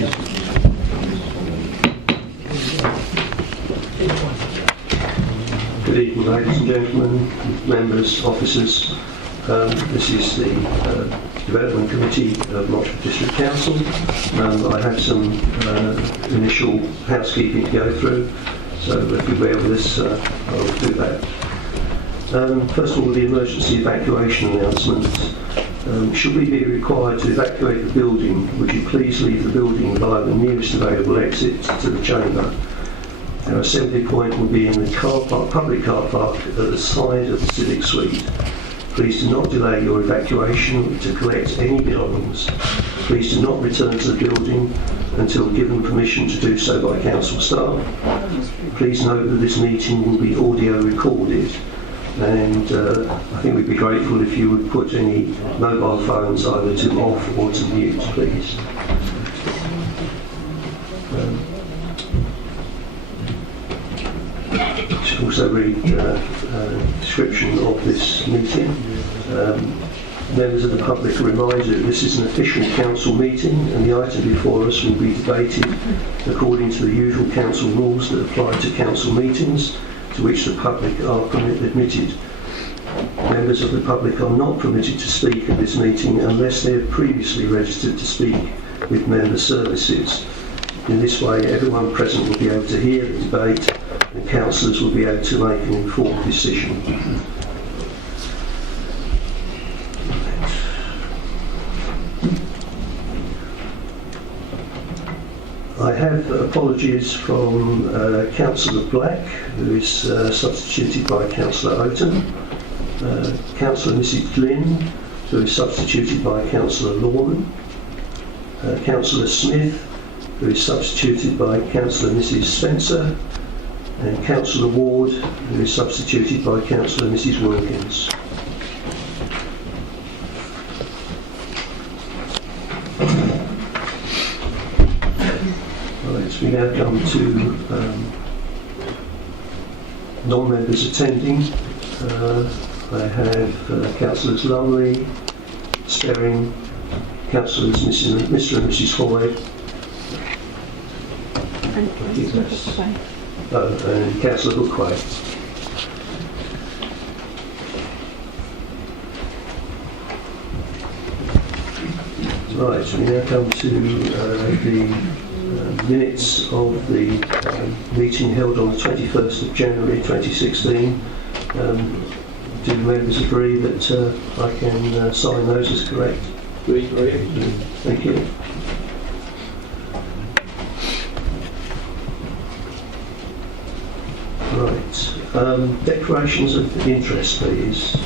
Good evening, ladies and gentlemen, members, officers. This is the Development Committee of Mottram District Council. I have some initial housekeeping to go through, so if you bear with us, I'll do that. First of all, the emergency evacuation announcement. Should we be required to evacuate the building, would you please leave the building via the nearest available exit to the chamber? Our assembly point will be in the car park, public car park at the side of the Civic Suite. Please do not delay your evacuation to collect any belongings. Please do not return to the building until given permission to do so by council staff. Please note that this meeting will be audio recorded, and I think we'd be grateful if you would put any mobile phones either to off or to mute, please. I should also read a description of this meeting. Members of the public are reminded that this is an official council meeting and the item before us will be debated according to the usual council rules that apply to council meetings to which the public are admitted. Members of the public are not permitted to speak at this meeting unless they have previously registered to speak with member services. In this way, everyone present will be able to hear the debate and councillors will be able to make an informed decision. I have apologies from Councillor Black, who is substituted by Councillor Oaten, Councillor Mrs Glynn, who is substituted by Councillor Lorman, Councillor Smith, who is substituted by Councillor Mrs Spencer, and Councillor Ward, who is substituted by Councillor Mrs Wilkins. Right, we now come to non-members attending. I have Councillors Lumley, Sperring, Councillors Mr and Mrs Hoy, and Councillor Hookway. Right, we now come to the minutes of the meeting held on the 21st of January 2016. Do members agree that I can sign those as correct? Agree. Thank you. Right. Declarations of interest, please.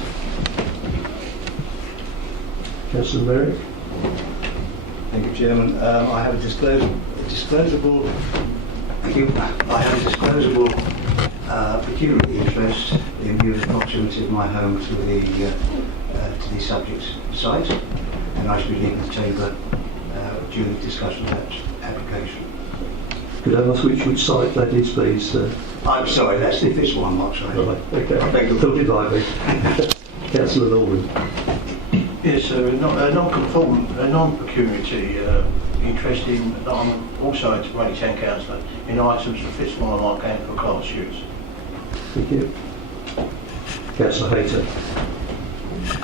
Councillor Merrick. Thank you, Chairman. I have a disclosable pecuniary interest in view of the proximity of my home to the subject site, and I should be leaving the chamber during the discussion of that application. Could I ask which site that is, please? I'm sorry, that's the official one, Mark. Sorry. Right, okay. Thank you. Thought it might be. Councillor Norman. Yes, a non-pecuniary interest in, I'm also a Raleigh Town Councillor, in items that fits one of my game for class use. Thank you. Councillor Hayter.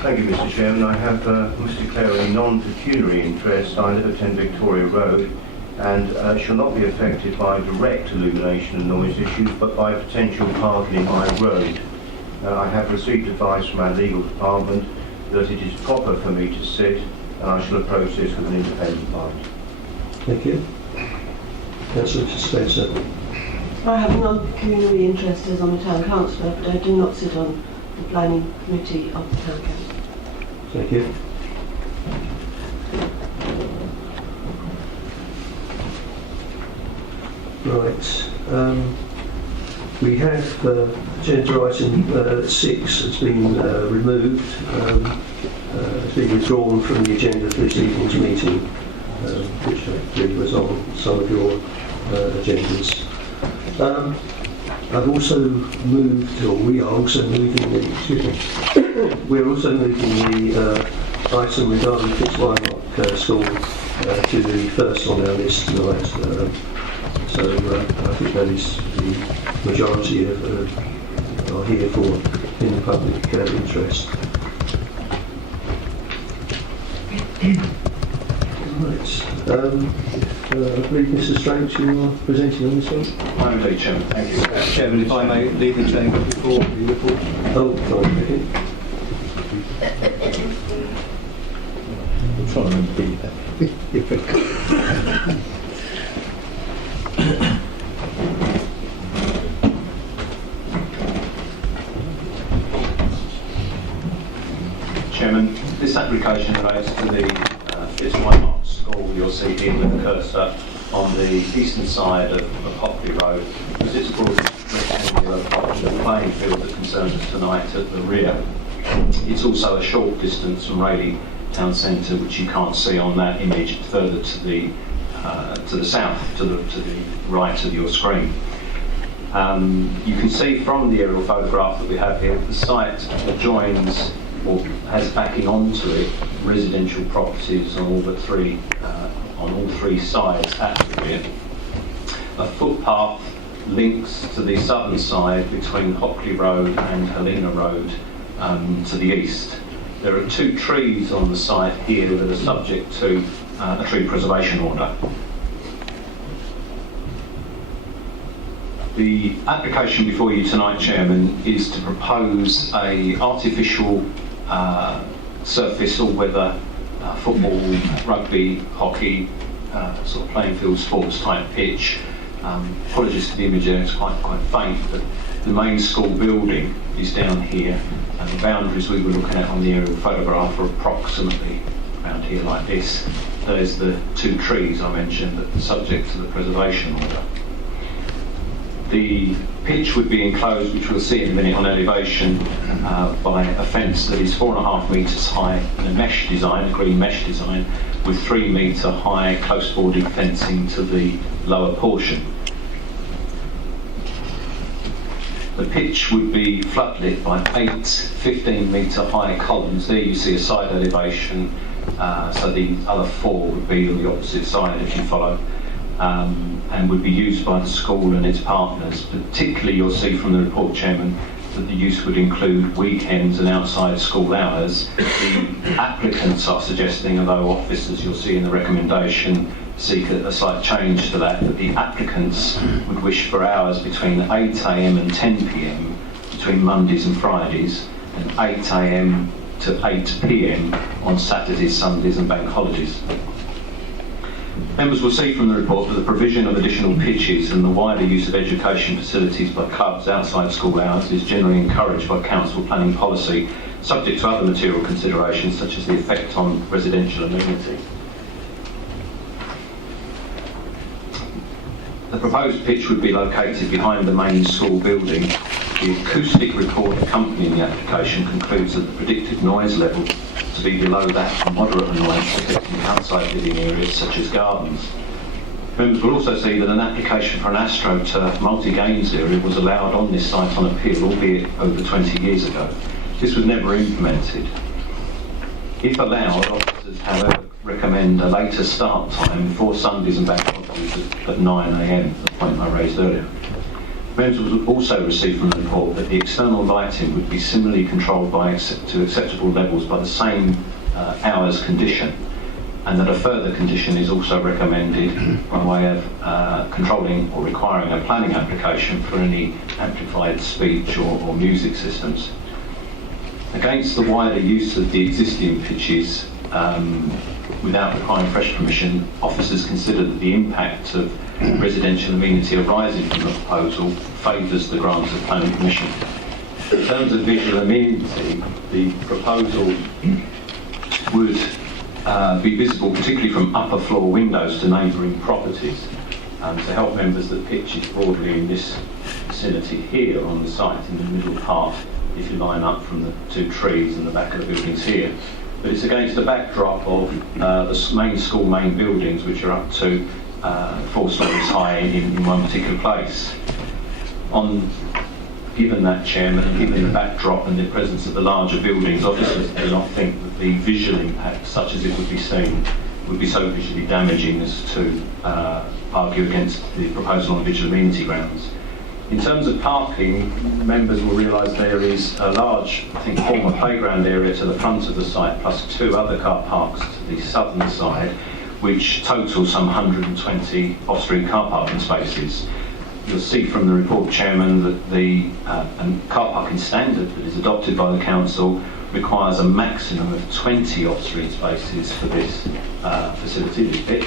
Thank you, Mr Chairman. I have must declare a non-pecuniary interest. I live at 10 Victoria Road and shall not be affected by direct illumination and noise issues, but by potential parking in my road. I have received advice from our legal department that it is proper for me to sit, and I shall approach this with an independent mind. Thank you. Councillor Spencer. I have a non-pecuniary interest as I'm a town councillor, but I do not sit on the planning committee of the town council. Thank you. Right. We have agenda item 6 has been removed. It's been withdrawn from the agenda for this evening's meeting, which I believe was on some of your agendas. I've also moved, or we are also moving the, we're also moving the item regarding Fitzwymark School to the first on our list tonight. So I think that is the majority are here for in the public interest. Right. I believe Mr. Strange, you are presenting on this one. I'm indeed, Chairman. Thank you. Chairman, if I may leave the chamber before the report. Oh, fine, okay. I'm trying to remember that. Chairman, this application relates to the Fitzroy School you'll see here with the cursor on the eastern side of Hockley Road. Because it's a broad rectangular playing field that concerns us tonight at the rear. It's also a short distance from Rayleigh Town Centre, which you can't see on that image, further to the south, to the right of your screen. You can see from the aerial photograph that we have here, the site adjoins or has backing onto it residential properties on all three sides at the rear. A footpath links to the southern side between Hockley Road and Helena Road to the east. There are 2 trees on the site here that are subject to a tree preservation order. The application before you tonight, Chairman, is to propose a artificial surface all-weather football, rugby, hockey, sort of playing field sports type pitch. Apologies for the image there, it's quite faint, but the main school building is down here, and the boundaries we were looking at on the aerial photograph are approximately around here like this. There's the 2 trees I mentioned that are subject to the preservation order. The pitch would be enclosed, which we'll see in a minute on elevation, by a fence that is 4.5 metres high in a mesh design, a green mesh design, with 3 metre high close boarded fencing to the lower portion. The pitch would be floodlit by 8 15-metre high columns. There you see a side elevation, so the other 4 would be on the opposite side if you follow. And would be used by the school and its partners. Particularly, you'll see from the report, Chairman, that the use would include weekends and outside school hours. The applicants are suggesting, although officers, you'll see in the recommendation, seek a slight change to that, but the applicants would wish for hours between 8 a.m. and 10 p.m. between Mondays and Fridays, and 8 a.m. to 8 p.m. on Saturdays, Sundays and bank holidays. Members will see from the report that the provision of additional pitches and the wider use of education facilities by clubs outside school hours is generally encouraged by council planning policy, subject to other material considerations such as the effect on residential amenity. The proposed pitch would be located behind the main school building. The acoustic report accompanying the application concludes that the predicted noise level to be below that of moderate noise affecting outside living areas such as gardens. Members will also see that an application for an AstroTurf multi-games area was allowed on this site on appeal, albeit over 20 years ago. This was never implemented. If allowed, officers, however, recommend a later start time for Sundays and bank holidays at 9 a.m, the point I raised earlier. Members will also receive from the report that the external lighting would be similarly controlled to acceptable levels by the same hours condition, and that a further condition is also recommended by way of controlling or requiring a planning application for any amplified speech or music systems. Against the wider use of the existing pitches without requiring fresh permission, officers consider that the impact of residential amenity arising from the proposal favours the grant of planning permission. In terms of visual amenity, the proposal would be visible particularly from upper floor windows to neighbouring properties. To help members, the pitch is broadly in this vicinity here on the site in the middle part, if you line up from the 2 trees and the back of the buildings here. But it's against the backdrop of the main school main buildings, which are up to 4 stories high in one particular place. Given that, Chairman, and given the backdrop and the presence of the larger buildings, officers do not think that the visual impact, such as it would be seen, would be so visually damaging as to argue against the proposal on visual amenity grounds. In terms of parking, members will realise there is a large, I think, former playground area to the front of the site, plus 2 other car parks to the southern side, which total some 120 off-street car parking spaces. You'll see from the report, Chairman, that the car parking standard that is adopted by the Council requires a maximum of 20 off-street spaces for this facility, this bit.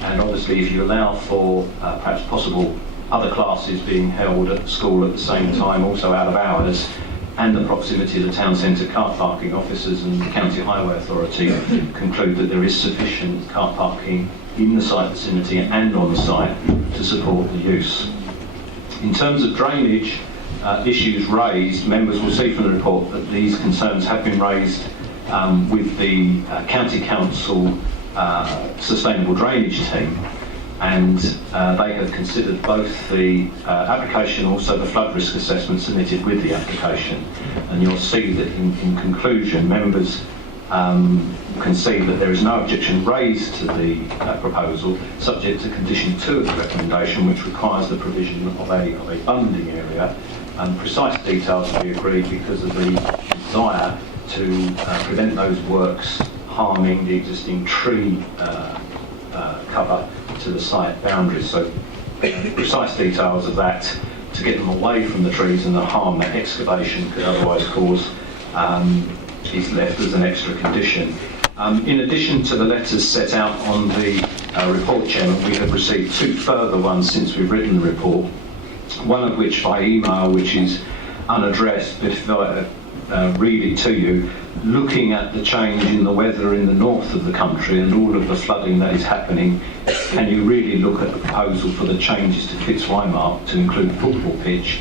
And obviously, if you allow for perhaps possible other classes being held at school at the same time, also out of hours, and the proximity of the town centre car parking officers and the County Highway Authority conclude that there is sufficient car parking in the site vicinity and on the site to support the use. In terms of drainage issues raised, members will see from the report that these concerns have been raised with the County Council Sustainable Drainage Team, and they have considered both the application, also the flood risk assessment submitted with the application. And you'll see that in conclusion, members can see that there is no objection raised to the proposal, subject to condition 2 of the recommendation, which requires the provision of a bunding area, and precise details to be agreed because of the desire to prevent those works harming the existing tree cover to the site boundaries. So precise details of that to get them away from the trees and the harm that excavation could otherwise cause is left as an extra condition. In addition to the letters set out on the report, Chairman, we have received 2 further ones since we've written the report, one of which by email, which is unaddressed, but if I read it to you, looking at the change in the weather in the north of the country and all of the flooding that is happening, can you really look at the proposal for the changes to Fitzweimark to include football pitch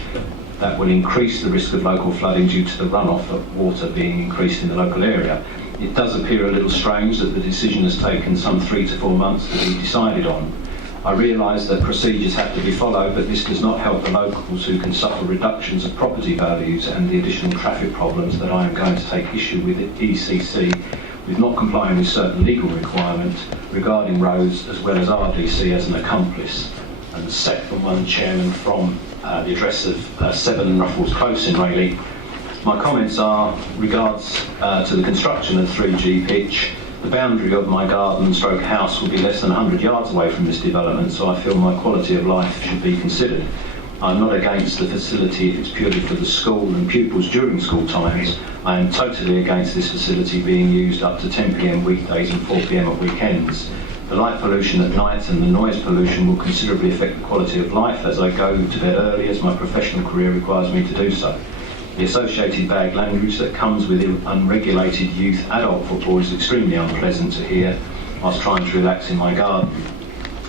that will increase the risk of local flooding due to the runoff of water being increased in the local area? It does appear a little strange that the decision has taken some 3 to 4 months to be decided on. I realise that procedures have to be followed, but this does not help the locals who can suffer reductions of property values and the additional traffic problems that I am going to take issue with at ECC with not complying with certain legal requirements regarding roads as well as RDC as an accomplice. And the second one, Chairman, from the address of 7 Ruffles Close in Rayleigh. My comments are regards to the construction of 3G pitch. The boundary of my garden stroke house will be less than 100 yards away from this development, so I feel my quality of life should be considered. I'm not against the facility if it's purely for the school and pupils during school times. I am totally against this facility being used up to 10 p.m. weekdays and 4 p.m. at weekends. The light pollution at night and the noise pollution will considerably affect the quality of life as I go to bed early, as my professional career requires me to do so. The associated bag language that comes with unregulated youth adult football is extremely unpleasant to hear whilst trying to relax in my garden.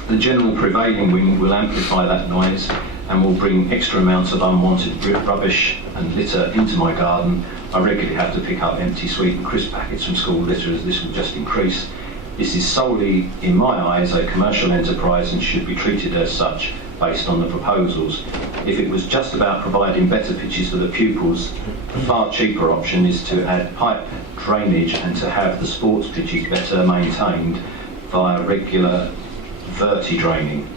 The general prevailing wind will amplify that noise and will bring extra amounts of unwanted rubbish and litter into my garden. I regularly have to pick up empty sweet and crisp packets from school litter, as this will just increase. This is solely, in my eyes, a commercial enterprise and should be treated as such based on the proposals. If it was just about providing better pitches for the pupils, the far cheaper option is to add pipe drainage and to have the sports pitches better maintained via regular verti draining.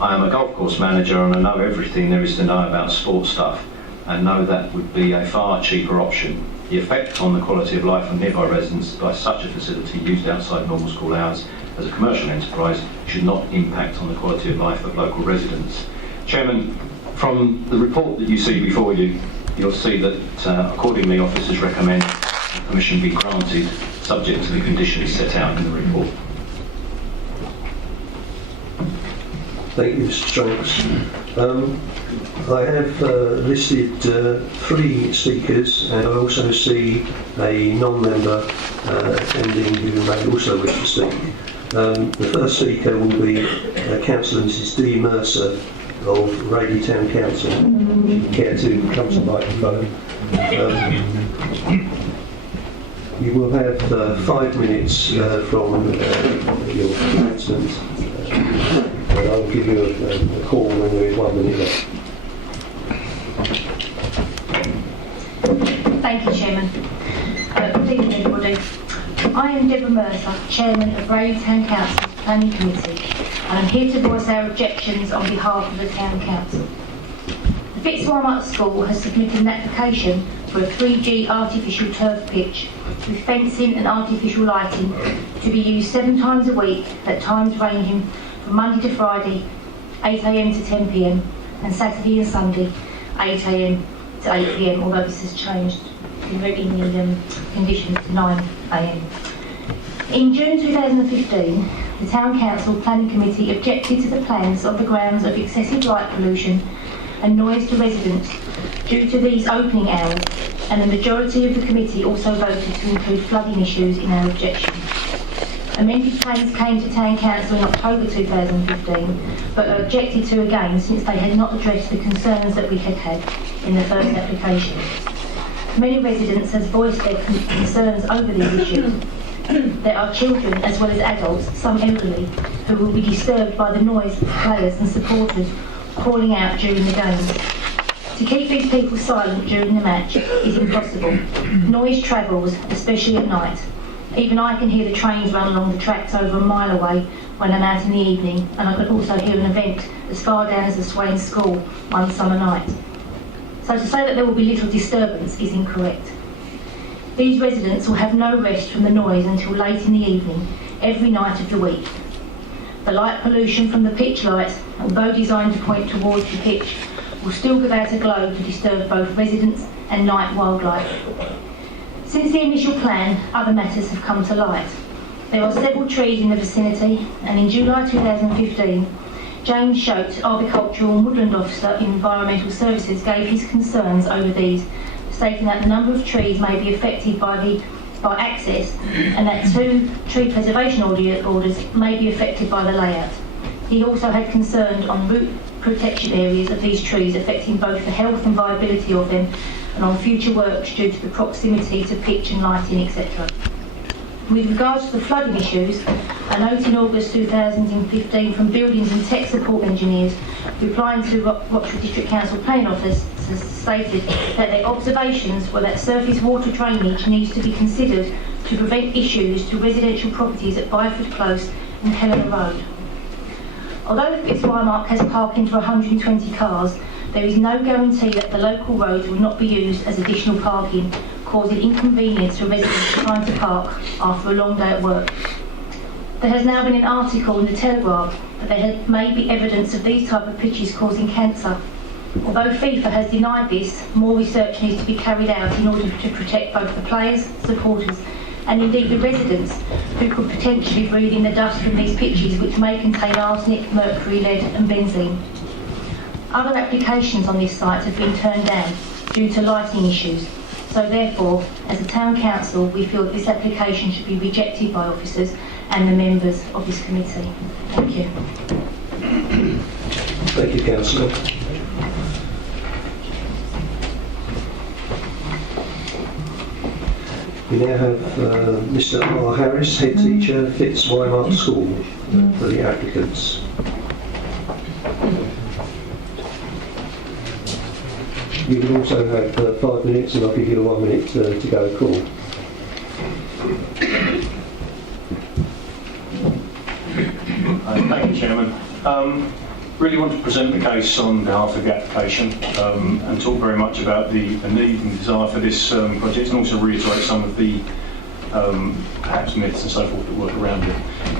I am a golf course manager and I know everything there is to know about sports stuff, and know that would be a far cheaper option. The effect on the quality of life of nearby residents by such a facility used outside normal school hours as a commercial enterprise should not impact on the quality of life of local residents. Chairman, from the report that you see before you, you'll see that accordingly officers recommend the permission be granted subject to the conditions set out in the report. Thank you, Mr. Stranks. I have listed 3 speakers, and I also see a non-member attending who may also wish to speak. The first speaker will be Councillor Mrs D. Mercer of Rayleigh Town Council. If you care to come to the microphone. You will have 5 minutes from your announcement. I will give you a call when there is 1 minute left. Thank you, Chairman. Good evening, everybody. I am Deborah Mercer, Chairman of Rayleigh Town Council's Planning Committee, and I'm here to voice our objections on behalf of the Town Council. The Fitzwarmont School has submitted an application for a 3G artificial turf pitch with fencing and artificial lighting to be used 7 times a week at times ranging from Monday to Friday, 8 AM to 10 PM, and Saturday and Sunday, 8 AM to 8 PM, although this has changed in the conditions to 9 AM. In June 2015, the Town Council Planning Committee objected to the plans on the grounds of excessive light pollution and noise to residents due to these opening hours, and the majority of the committee also voted to include flooding issues in our objection. Amended plans came to Town Council in October 2015, but are objected to again since they had not addressed the concerns that we had had in the first application. Many residents have voiced their concerns over these issues. There are children as well as adults, some elderly, who will be disturbed by the noise of players and supporters calling out during the games. To keep these people silent during the match is impossible. Noise travels, especially at night. Even I can hear the trains run along the tracks over a mile away when I'm out in the evening, and I can also hear an event as far down as the Swain School one summer night. So to say that there will be little disturbance is incorrect. These residents will have no rest from the noise until late in the evening, every night of the week. The light pollution from the pitch lights, although designed to point towards the pitch, will still give out a glow to disturb both residents and night wildlife. Since the initial plan, other matters have come to light. There are several trees in the vicinity, and in July 2015, James Shote, Arboricultural and Woodland Officer in Environmental Services, gave his concerns over these, stating that the number of trees may be affected by access, and that 2 tree preservation orders may be affected by the layout. He also had concern on root protection areas of these trees, affecting both the health and viability of them, and on future works due to the proximity to pitch and lighting, etc. With regards to the flooding issues, a note in August 2015 from Buildings and Tech Support Engineers replying to Rochford District Council Planning Office stated that their observations were that surface water drainage needs to be considered to prevent issues to residential properties at Byford Close and Helena Road. Although the Fitzwarmont has parking for 120 cars, there is no guarantee that the local roads will not be used as additional parking, causing inconvenience for residents trying to park after a long day at work. There has now been an article in the Telegraph that there may be evidence of these type of pitches causing cancer. Although FIFA has denied this, more research needs to be carried out in order to protect both the players, supporters, and indeed the residents who could potentially breathe in the dust from these pitches, which may contain arsenic, mercury, lead and benzene. Other applications on this site have been turned down due to lighting issues. So therefore, as a Town Council, we feel that this application should be rejected by officers and the members of this committee. Thank you. Thank you, Councillor. We now have Mr. R. Harris, Head Teacher, Fitzwarmont School, for the applicants. You can also have 5 minutes, and I'll give you 1 minute to go call. Thank you, Chairman. Really want to present the case on behalf of the application and talk very much about the need and desire for this project, and also reiterate some of the perhaps myths and so forth that work around it.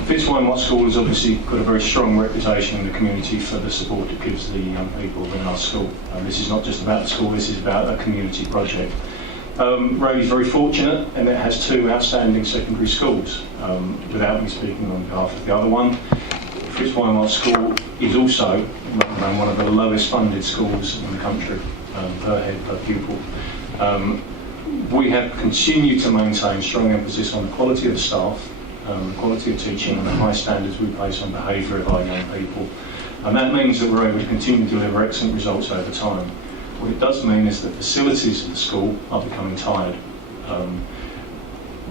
Fitzwarmont School has obviously got a very strong reputation in the community for the support it gives the young people in our school. This is not just about the school, this is about a community project. Rayleigh is very fortunate, and it has 2 outstanding secondary schools. Without me speaking on behalf of the other one, Fitzwarmont School is also one of the lowest funded schools in the country per head, per pupil. We have continued to maintain strong emphasis on the quality of the staff, the quality of teaching, and the high standards we place on behaviour of our young people. And that means that we're able to continue to deliver excellent results over time. What it does mean is that facilities of the school are becoming tired.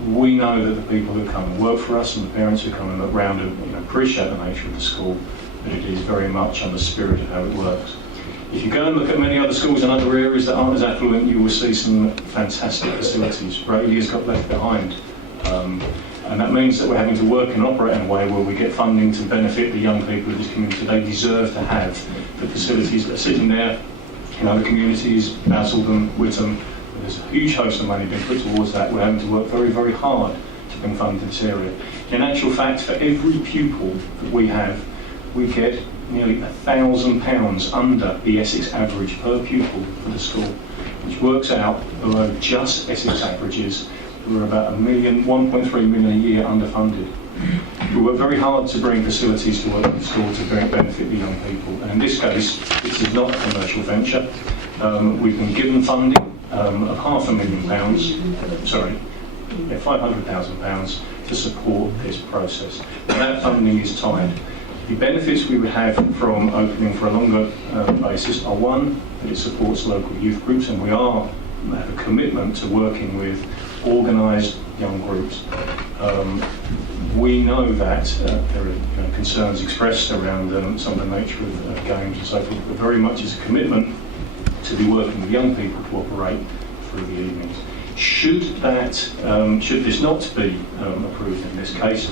We know that the people who come and work for us and the parents who come and look round and appreciate the nature of the school, but it is very much on the spirit of how it works. If you go and look at many other schools in other areas that aren't as affluent, you will see some fantastic facilities. Rayleigh has got left behind. And that means that we're having to work and operate in a way where we get funding to benefit the young people of this community. They deserve to have the facilities that are sitting there in other communities, Basildon, Whittam. There's a huge host of money being put towards that. We're having to work very, very hard to bring funding to this area. In actual fact, for every pupil that we have, we get nearly £1,000 under the Essex average per pupil for the school, which works out below just Essex averages. We're about 1.3 million a year underfunded. We work very hard to bring facilities to work in the school to benefit the young people. And in this case, this is not a commercial venture. We've been given funding of £500,000 to support this process. And that funding is tied. The benefits we would have from opening for a longer basis are, one, that it supports local youth groups, and we have a commitment to working with organised young groups. We know that there are concerns expressed around some of the nature of games and so forth, but very much is a commitment to be working with young people to operate through the evenings. Should this not be approved in this case,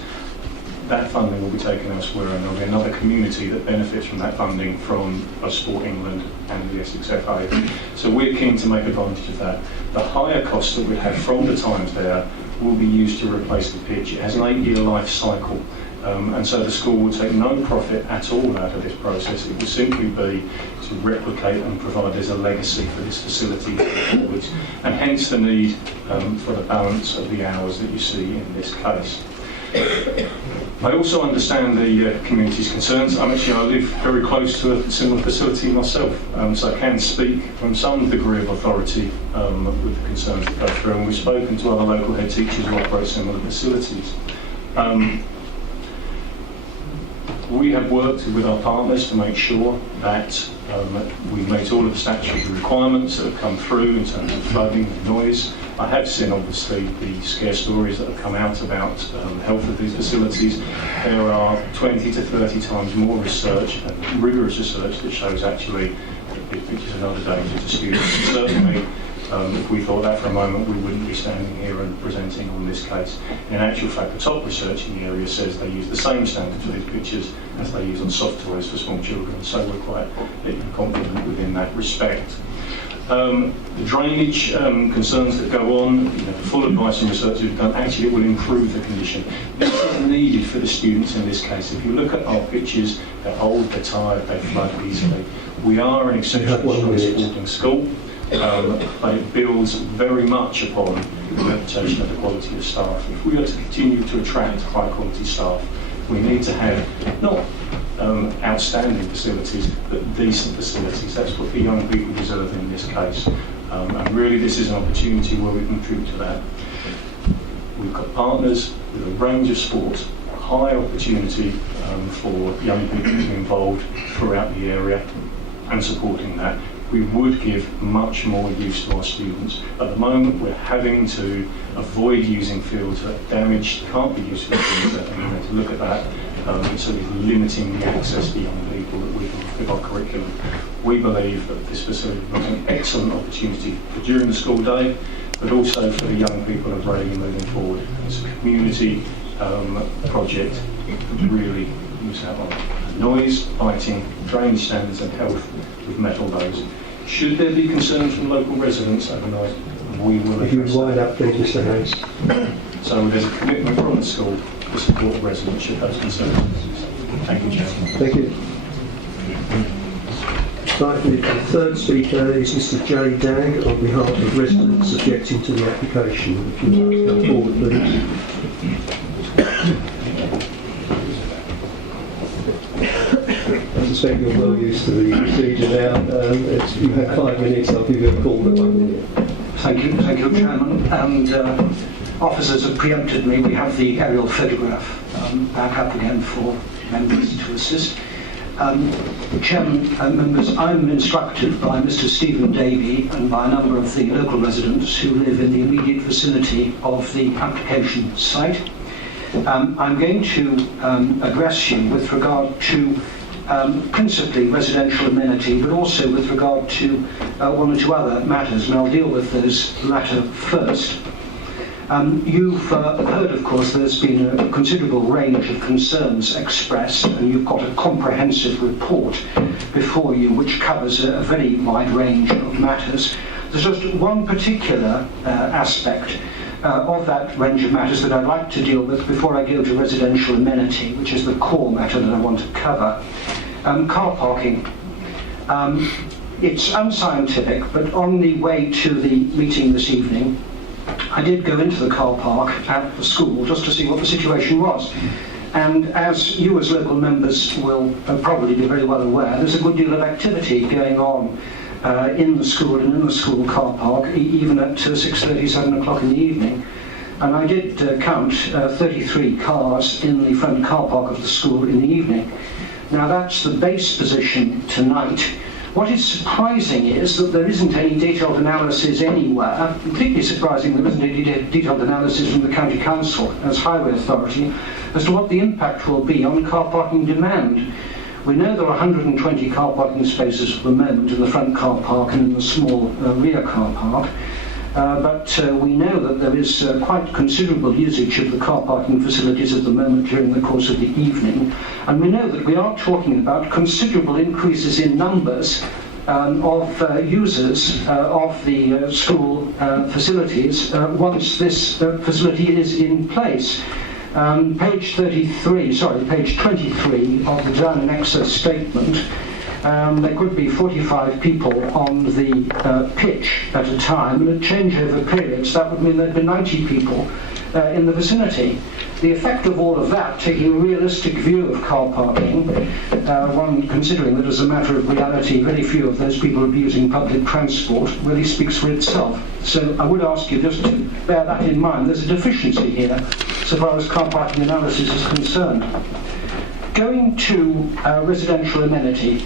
that funding will be taken elsewhere, and there will be another community that benefits from that funding from both Sport England and the Essex FA. So we're keen to make advantage of that. The higher costs that we have from the Times there will be used to replace the pitch. It has an 8-year life cycle, and so the school will take no profit at all out of this process. It will simply be to replicate and provide as a legacy for this facility forwards, and hence the need for the balance of the hours that you see in this case. I also understand the community's concerns. I live very close to a similar facility myself, so I can speak from some degree of authority with the concerns that go through, and we've spoken to other local head teachers who operate similar facilities. We have worked with our partners to make sure that we meet all of the statutory requirements that have come through in terms of flooding and noise. I have seen, obviously, the scare stories that have come out about health of these facilities. There are 20 to 30 times more research, and rigorous research, that shows actually that big pictures are not a danger to students. And certainly, if we thought that for a moment, we wouldn't be standing here and presenting on this case. In actual fact, the top research in the area says they use the same standards for these pictures as they use on soft toys for small children, so we're quite confident within that respect. The drainage concerns that go on, full advice and research we've done, actually it will improve the condition. This is needed for the students in this case. If you look at our pitches, they're old, they're tired, they flood easily. We are an exceptionally sporting school, but it builds very much upon the reputation of the quality of staff. If we are to continue to attract high quality staff, we need to have not outstanding facilities, but decent facilities. That's what the young people deserve in this case. And really this is an opportunity where we contribute to that. We've got partners with a range of sports, high opportunity for young people to be involved throughout the area and supporting that. We would give much more use to our students. At the moment, we're having to avoid using fields that are damaged, can't be used for the fields, and we have to look at that. So it's limiting the access for young people that we can with our curriculum. We believe that this facility is an excellent opportunity for during the school day, but also for the young people of Reading moving forward. It's a community project that really moves out on noise, lighting, drainage standards and health. We've met all those. Should there be concerns from local residents overnight, we will address. If you would wind up, please, Mr. Hayes. So there's a commitment from the school to support the residents should those concerns. Thank you, Chairman. Thank you. Right, the third speaker is Mr. J. Dagg on behalf of residents objecting to the application. If you'd like to come forward, please. I suspect you're well used to the procedure now. You have 5 minutes, I'll give you a call at 1 minute. Thank you, Chairman. And officers have preempted me. We have the aerial photograph back up again for members to assist. Chairman and members, I'm instructed by Mr. Stephen Davey and by a number of the local residents who live in the immediate vicinity of the application site. I'm going to address you with regard to principally residential amenity, but also with regard to one or two other matters, and I'll deal with those latter first. You've heard, of course, there's been a considerable range of concerns expressed, and you've got a comprehensive report before you which covers a very wide range of matters. There's just one particular aspect of that range of matters that I'd like to deal with before I go to residential amenity, which is the core matter that I want to cover. Car parking. It's unscientific, but on the way to the meeting this evening, I did go into the car park at the school just to see what the situation was. And as you as local members will probably be very well aware, there's a good deal of activity going on in the school and in the school car park, even at 6:30, 7 o'clock in the evening. And I did count 33 cars in the front car park of the school in the evening. Now that's the base position tonight. What is surprising is that there isn't any detailed analysis anywhere, particularly surprising there isn't any detailed analysis from the County Council as Highway Authority as to what the impact will be on car parking demand. We know there are 120 car parking spaces at the moment in the front car park and in the small rear car park, but we know that there is quite considerable usage of the car parking facilities at the moment during the course of the evening, and we know that we are talking about considerable increases in numbers of users of the school facilities once this facility is in place. Page 23 of the Design and Access Statement, there could be 45 people on the pitch at a time, and at changeover periods that would mean there'd be 90 people in the vicinity. The effect of all of that, taking a realistic view of car parking, one considering that as a matter of reality very few of those people will be using public transport, really speaks for itself. So I would ask you just to bear that in mind. There's a deficiency here so far as car parking analysis is concerned. Going to residential amenity,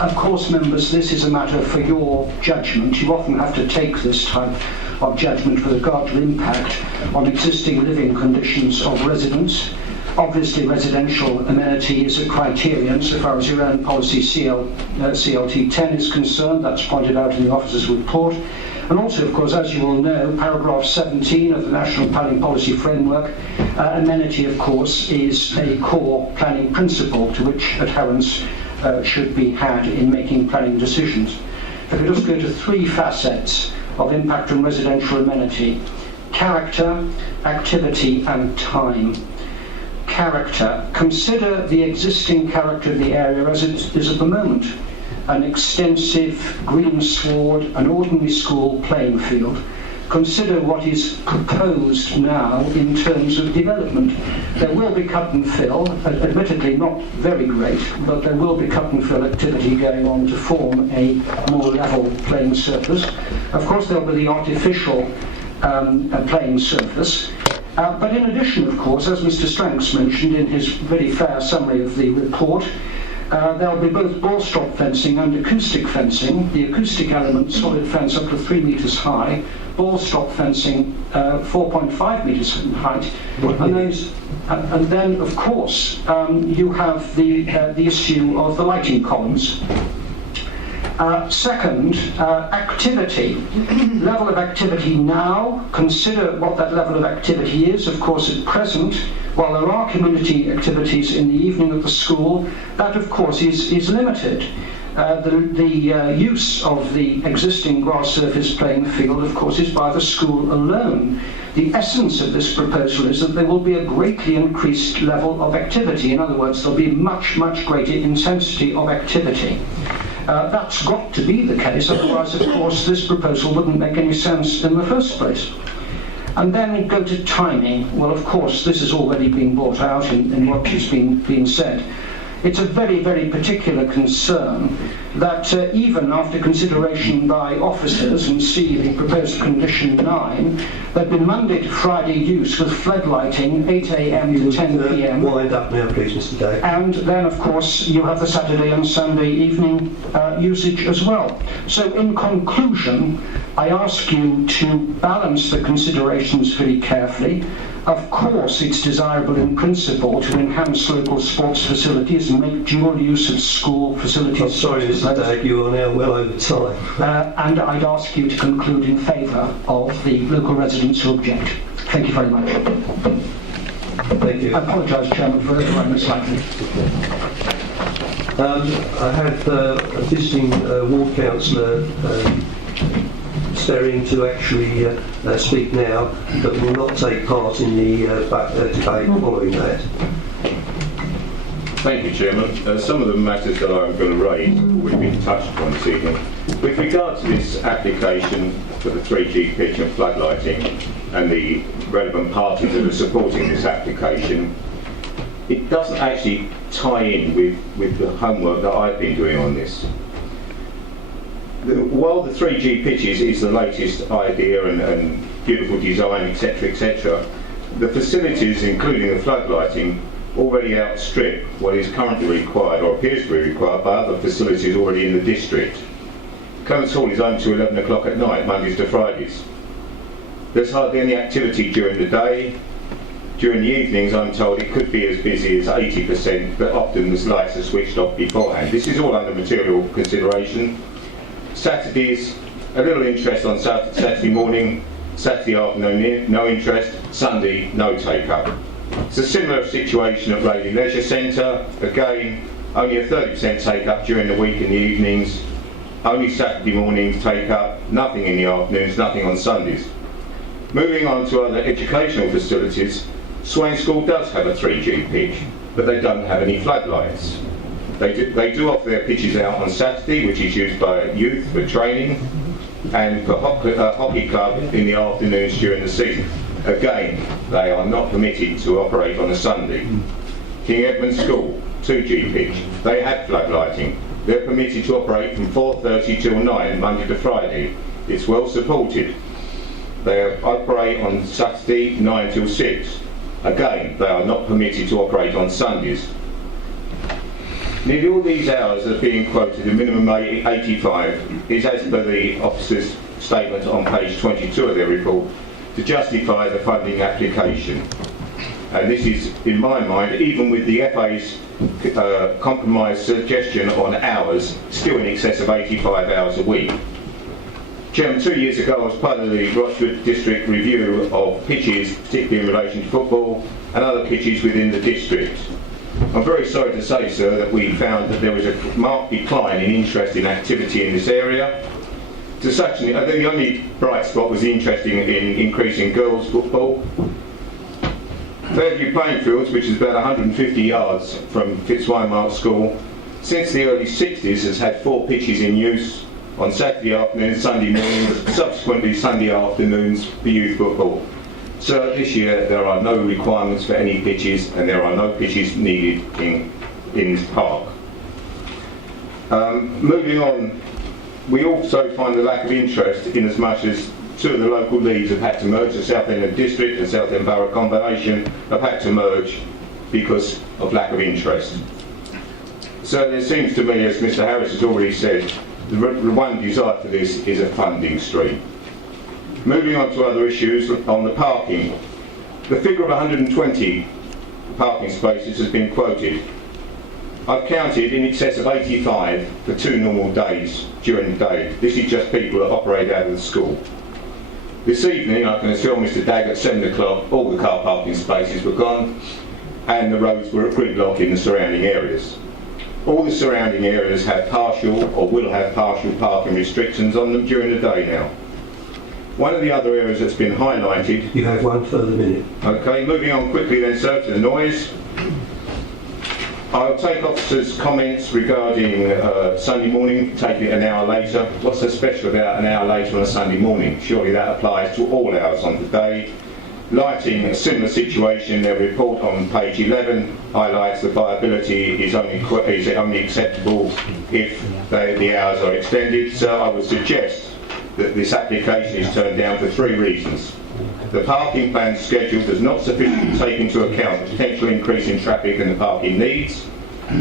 of course, members, this is a matter for your judgment. You often have to take this type of judgment with regard to impact on existing living conditions of residents. Obviously, residential amenity is a criterion so far as your own policy CLT 10 is concerned. That's pointed out in the officer's report. And also, of course, as you all know, paragraph 17 of the National Planning Policy Framework, amenity, of course, is a core planning principle to which adherence should be had in making planning decisions. If I could just go to three facets of impact on residential amenity: character, activity, and time. Character. Consider the existing character of the area as it is at the moment. An extensive green sward, an ordinary school playing field. Consider what is proposed now in terms of development. There will be cut and fill, admittedly not very great, but there will be cut and fill activity going on to form a more level playing surface. Of course, there will be the artificial playing surface. But in addition, of course, as Mr. Stranks mentioned in his very fair summary of the report, there will be both ball stop fencing and acoustic fencing. The acoustic element, solid fence up to 3 metres high, ball stop fencing 4.5 metres in height. And then, of course, you have the issue of the lighting columns. Second, activity. Level of activity now. Consider what that level of activity is. Of course, at present, while there are community activities in the evening at the school, that, of course, is limited. The use of the existing grass surface playing field, of course, is by the school alone. The essence of this proposal is that there will be a greatly increased level of activity. In other words, there'll be much, much greater intensity of activity. That's got to be the case, otherwise, of course, this proposal wouldn't make any sense in the first place. And then go to timing. Well, of course, this has already been brought out in what has been said. It's a very, very particular concern that even after consideration by officers, and see the proposed condition 9, there'd been Monday to Friday use with flood lighting, 8 a.m. to 10 p.m. Wind up now, please, Mr. Day. And then, of course, you have the Saturday and Sunday evening usage as well. So, in conclusion, I ask you to balance the considerations very carefully. Of course, it's desirable in principle to enhance local sports facilities and make dual use of school facilities. I'm sorry, Mr. Dagg, you are now well over time. And I'd ask you to conclude in favour of the local residents who object. Thank you very much. Thank you. I apologise, Chairman, for overrunning slightly. I have a visiting ward councillor staring to actually speak now, but will not take part in the debate following that. Thank you, Chairman. Some of the matters that I'm going to raise have already been touched upon this evening. With regard to this application for the 3G pitch and floodlighting and the relevant parties that are supporting this application, it doesn't actually tie in with the homework that I've been doing on this. While the 3G pitches is the latest idea and beautiful design, etc., etc., the facilities, including the floodlighting, already outstrip what is currently required or appears to be required by other facilities already in the district. Clements Hall is open to 11 o'clock at night, Mondays to Fridays. There's hardly any activity during the day. During the evenings, I'm told it could be as busy as 80%, but often the lights are switched off beforehand. This is all under material consideration. Saturdays, a little interest on Saturday morning, Saturday afternoon, no interest, Sunday, no take-up. It's a similar situation at Rayleigh Leisure Centre. Again, only a 30% take-up during the week in the evenings, only Saturday mornings take-up, nothing in the afternoons, nothing on Sundays. Moving on to other educational facilities, Swain School does have a 3G pitch, but they don't have any floodlights. They do offer their pitches out on Saturday, which is used by youth for training, and for hockey club in the afternoons during the season. Again, they are not permitted to operate on a Sunday. King Edmund School, 2G pitch, they have floodlighting. They're permitted to operate from 4:30 till 9, Monday to Friday. It's well supported. They operate on Saturday, 9 till 6. Again, they are not permitted to operate on Sundays. Nearly all these hours are being quoted, a minimum 85, is as per the officer's statement on page 22 of their report, to justify the funding application. And this is, in my mind, even with the FA's compromise suggestion on hours, still in excess of 85 hours a week. Chairman, 2 years ago I was part of the Rochford District review of pitches, particularly in relation to football, and other pitches within the district. I'm very sorry to say, sir, that we found that there was a marked decline in interest in activity in this area. To such an, I think the only bright spot was the interest in increasing girls' football. Fairview Playing Fields, which is about 150 yards from Fitzwymark School, since the early 60s has had 4 pitches in use on Saturday afternoons, Sunday mornings, subsequently Sunday afternoons for youth football. So this year there are no requirements for any pitches and there are no pitches needed in this park. Moving on, we also find the lack of interest in as much as 2 of the local leagues have had to merge. The Southend District and Southend Borough combination have had to merge because of lack of interest. So there seems to me, as Mr Harris has already said, the one desire for this is a funding stream. Moving on to other issues on the parking. The figure of 120 parking spaces has been quoted. I've counted in excess of 85 for 2 normal days during the day. This is just people that operate out of the school. This evening I can assure Mr Dagg at 7 o'clock all the car parking spaces were gone and the roads were at gridlock in the surrounding areas. All the surrounding areas have partial or will have partial parking restrictions on them during the day now. One of the other areas that's been highlighted... You have 1 further minute. Okay, moving on quickly then, sir, to the noise. I'll take officers' comments regarding Sunday morning, taking it an hour later. What's so special about an hour later on a Sunday morning? Surely that applies to all hours on the day. Lighting, a similar situation. Their report on page 11 highlights the viability is only acceptable if the hours are extended. So I would suggest that this application is turned down for 3 reasons. The parking plan schedule does not sufficiently take into account the potential increase in traffic and the parking needs,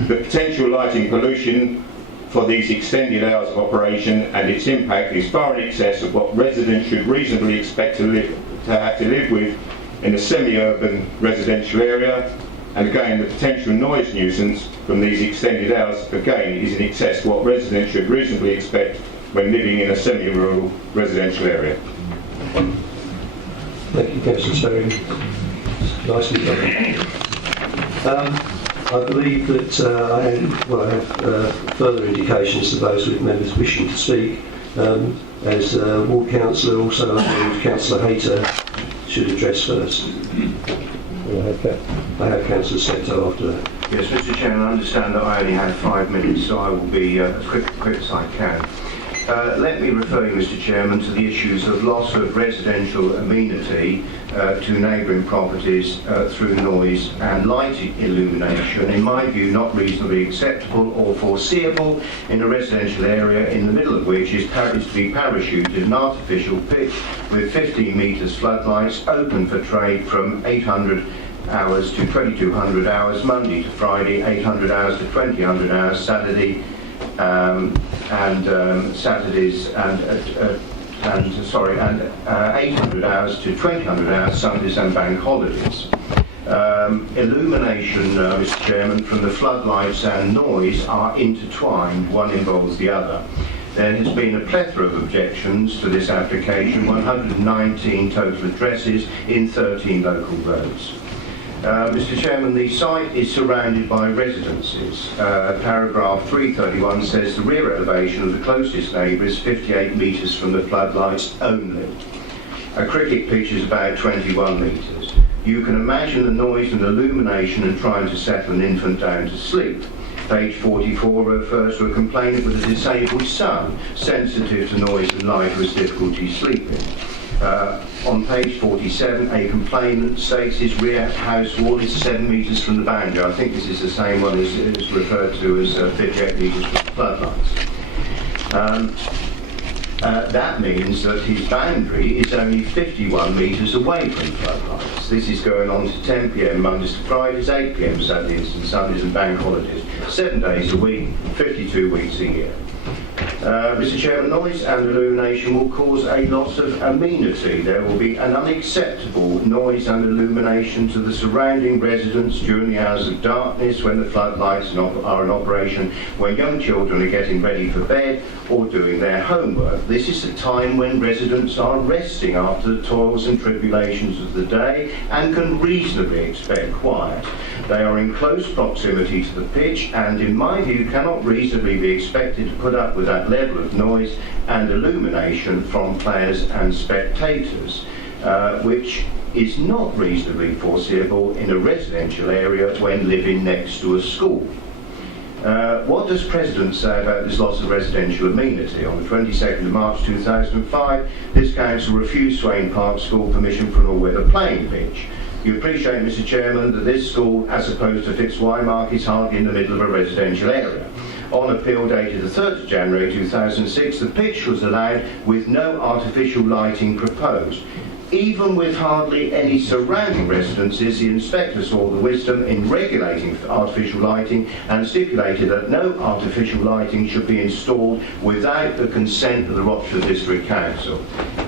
the potential lighting pollution for these extended hours of operation, and its impact is far in excess of what residents should reasonably expect to have to live with in a semi-urban residential area, and again the potential noise nuisance from these extended hours again is in excess of what residents should reasonably expect when living in a semi-rural residential area. Thank you, Councillor Sterling. Nicely done. I believe that I have further indications to those members wishing to speak. As Ward Councillor, also I believe Councillor Hayter should address first. I have Councillor Sector after that. Yes, Mr. Chairman, I understand that I only have 5 minutes, so I will be as quick as I can. Let me refer you, Mr. Chairman, to the issues of loss of residential amenity to neighbouring properties through noise and light illumination, in my view not reasonably acceptable or foreseeable in a residential area in the middle of which is to be parachuted an artificial pitch with 15 metres floodlights open for trade from 800 hours to 2200 hours, Monday to Friday, 800 hours to 2000 hours, Saturday, Saturdays and 800 hours to 2000 hours, Sundays and bank holidays. Illumination, Mr. Chairman, from the floodlights and noise are intertwined, one involves the other. There has been a plethora of objections to this application, 119 total addresses in 13 local roads. Mr. Chairman, the site is surrounded by residences. Paragraph 331 says the rear elevation of the closest neighbour is 58 metres from the floodlights only. A cricket pitch is about 21 metres. You can imagine the noise and illumination and trying to settle an infant down to sleep. Page 44 refers to a complainant with a disabled son, sensitive to noise and light, who has difficulty sleeping. On page 47, a complainant states his rear house wall is 7 metres from the boundary. I think this is the same one as is referred to as 58 metres from the floodlights. That means that his boundary is only 51 metres away from the floodlights. This is going on to 10 p.m. Mondays to Fridays, 8 p.m. Saturdays and Sundays and bank holidays. 7 days a week, 52 weeks a year. Mr. Chairman, noise and illumination will cause a loss of amenity. There will be an unacceptable noise and illumination to the surrounding residents during the hours of darkness when the floodlights are in operation, when young children are getting ready for bed or doing their homework. This is the time when residents are resting after the toils and tribulations of the day and can reasonably expect quiet. They are in close proximity to the pitch and, in my view, cannot reasonably be expected to put up with that level of noise and illumination from players and spectators, which is not reasonably foreseeable in a residential area when living next to a school. What does President say about this loss of residential amenity? On the 22nd of March 2005, this council refused Swain Park School permission for an all-weather playing pitch. You appreciate, Mr. Chairman, that this school, as opposed to Fitzwymark, is hardly in the middle of a residential area. On appeal dated the 3rd of January 2006, the pitch was allowed with no artificial lighting proposed. Even with hardly any surrounding residences, the inspector saw the wisdom in regulating artificial lighting and stipulated that no artificial lighting should be installed without the consent of the Rochford District Council.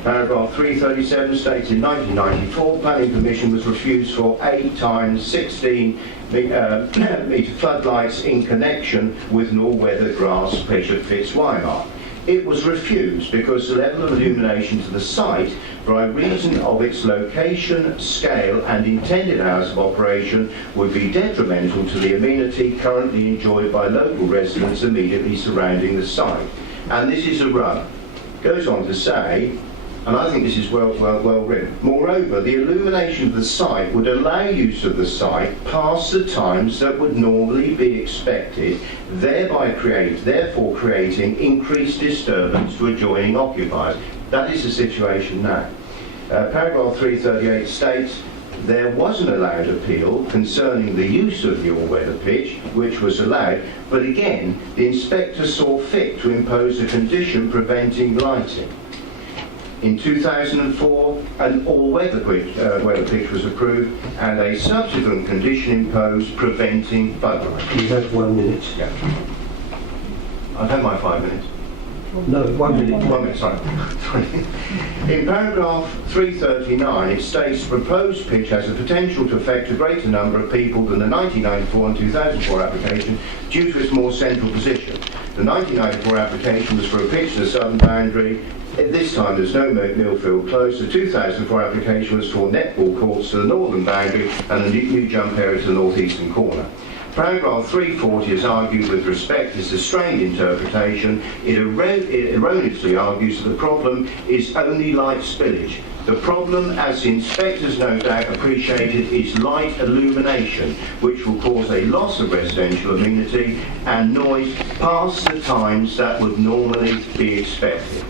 Paragraph 337 states in 1994 planning permission was refused for 8 times 16 metre floodlights in connection with an all-weather grass pitch at Fitzwymark. It was refused because the level of illumination to the site, by reason of its location, scale and intended hours of operation, would be detrimental to the amenity currently enjoyed by local residents immediately surrounding the site. And this is a rub. Goes on to say, and I think this is well written, moreover, the illumination of the site would allow use of the site past the times that would normally be expected, therefore creating increased disturbance to adjoining occupiers. That is the situation now. Paragraph 338 states, there was an allowed appeal concerning the use of the all-weather pitch, which was allowed, but again, the inspector saw fit to impose a condition preventing lighting. In 2004, an all-weather pitch was approved and a subsequent condition imposed preventing floodlighting. You have 1 minute. Yeah. I've had my 5 minutes. No, 1 minute. 1 minute, sorry. In paragraph 339, it states the proposed pitch has the potential to affect a greater number of people than the 1994 and 2004 application due to its more central position. The 1994 application was for a pitch to the southern boundary. At this time, there's no Millfield Close. The 2004 application was for netball courts to the northern boundary and a new jump area to the northeastern corner. Paragraph 340 has argued with respect to this strained interpretation. It erroneously argues that the problem is only light spillage. The problem, as the inspectors no doubt appreciated, is light illumination, which will cause a loss of residential amenity and noise past the times that would normally be expected.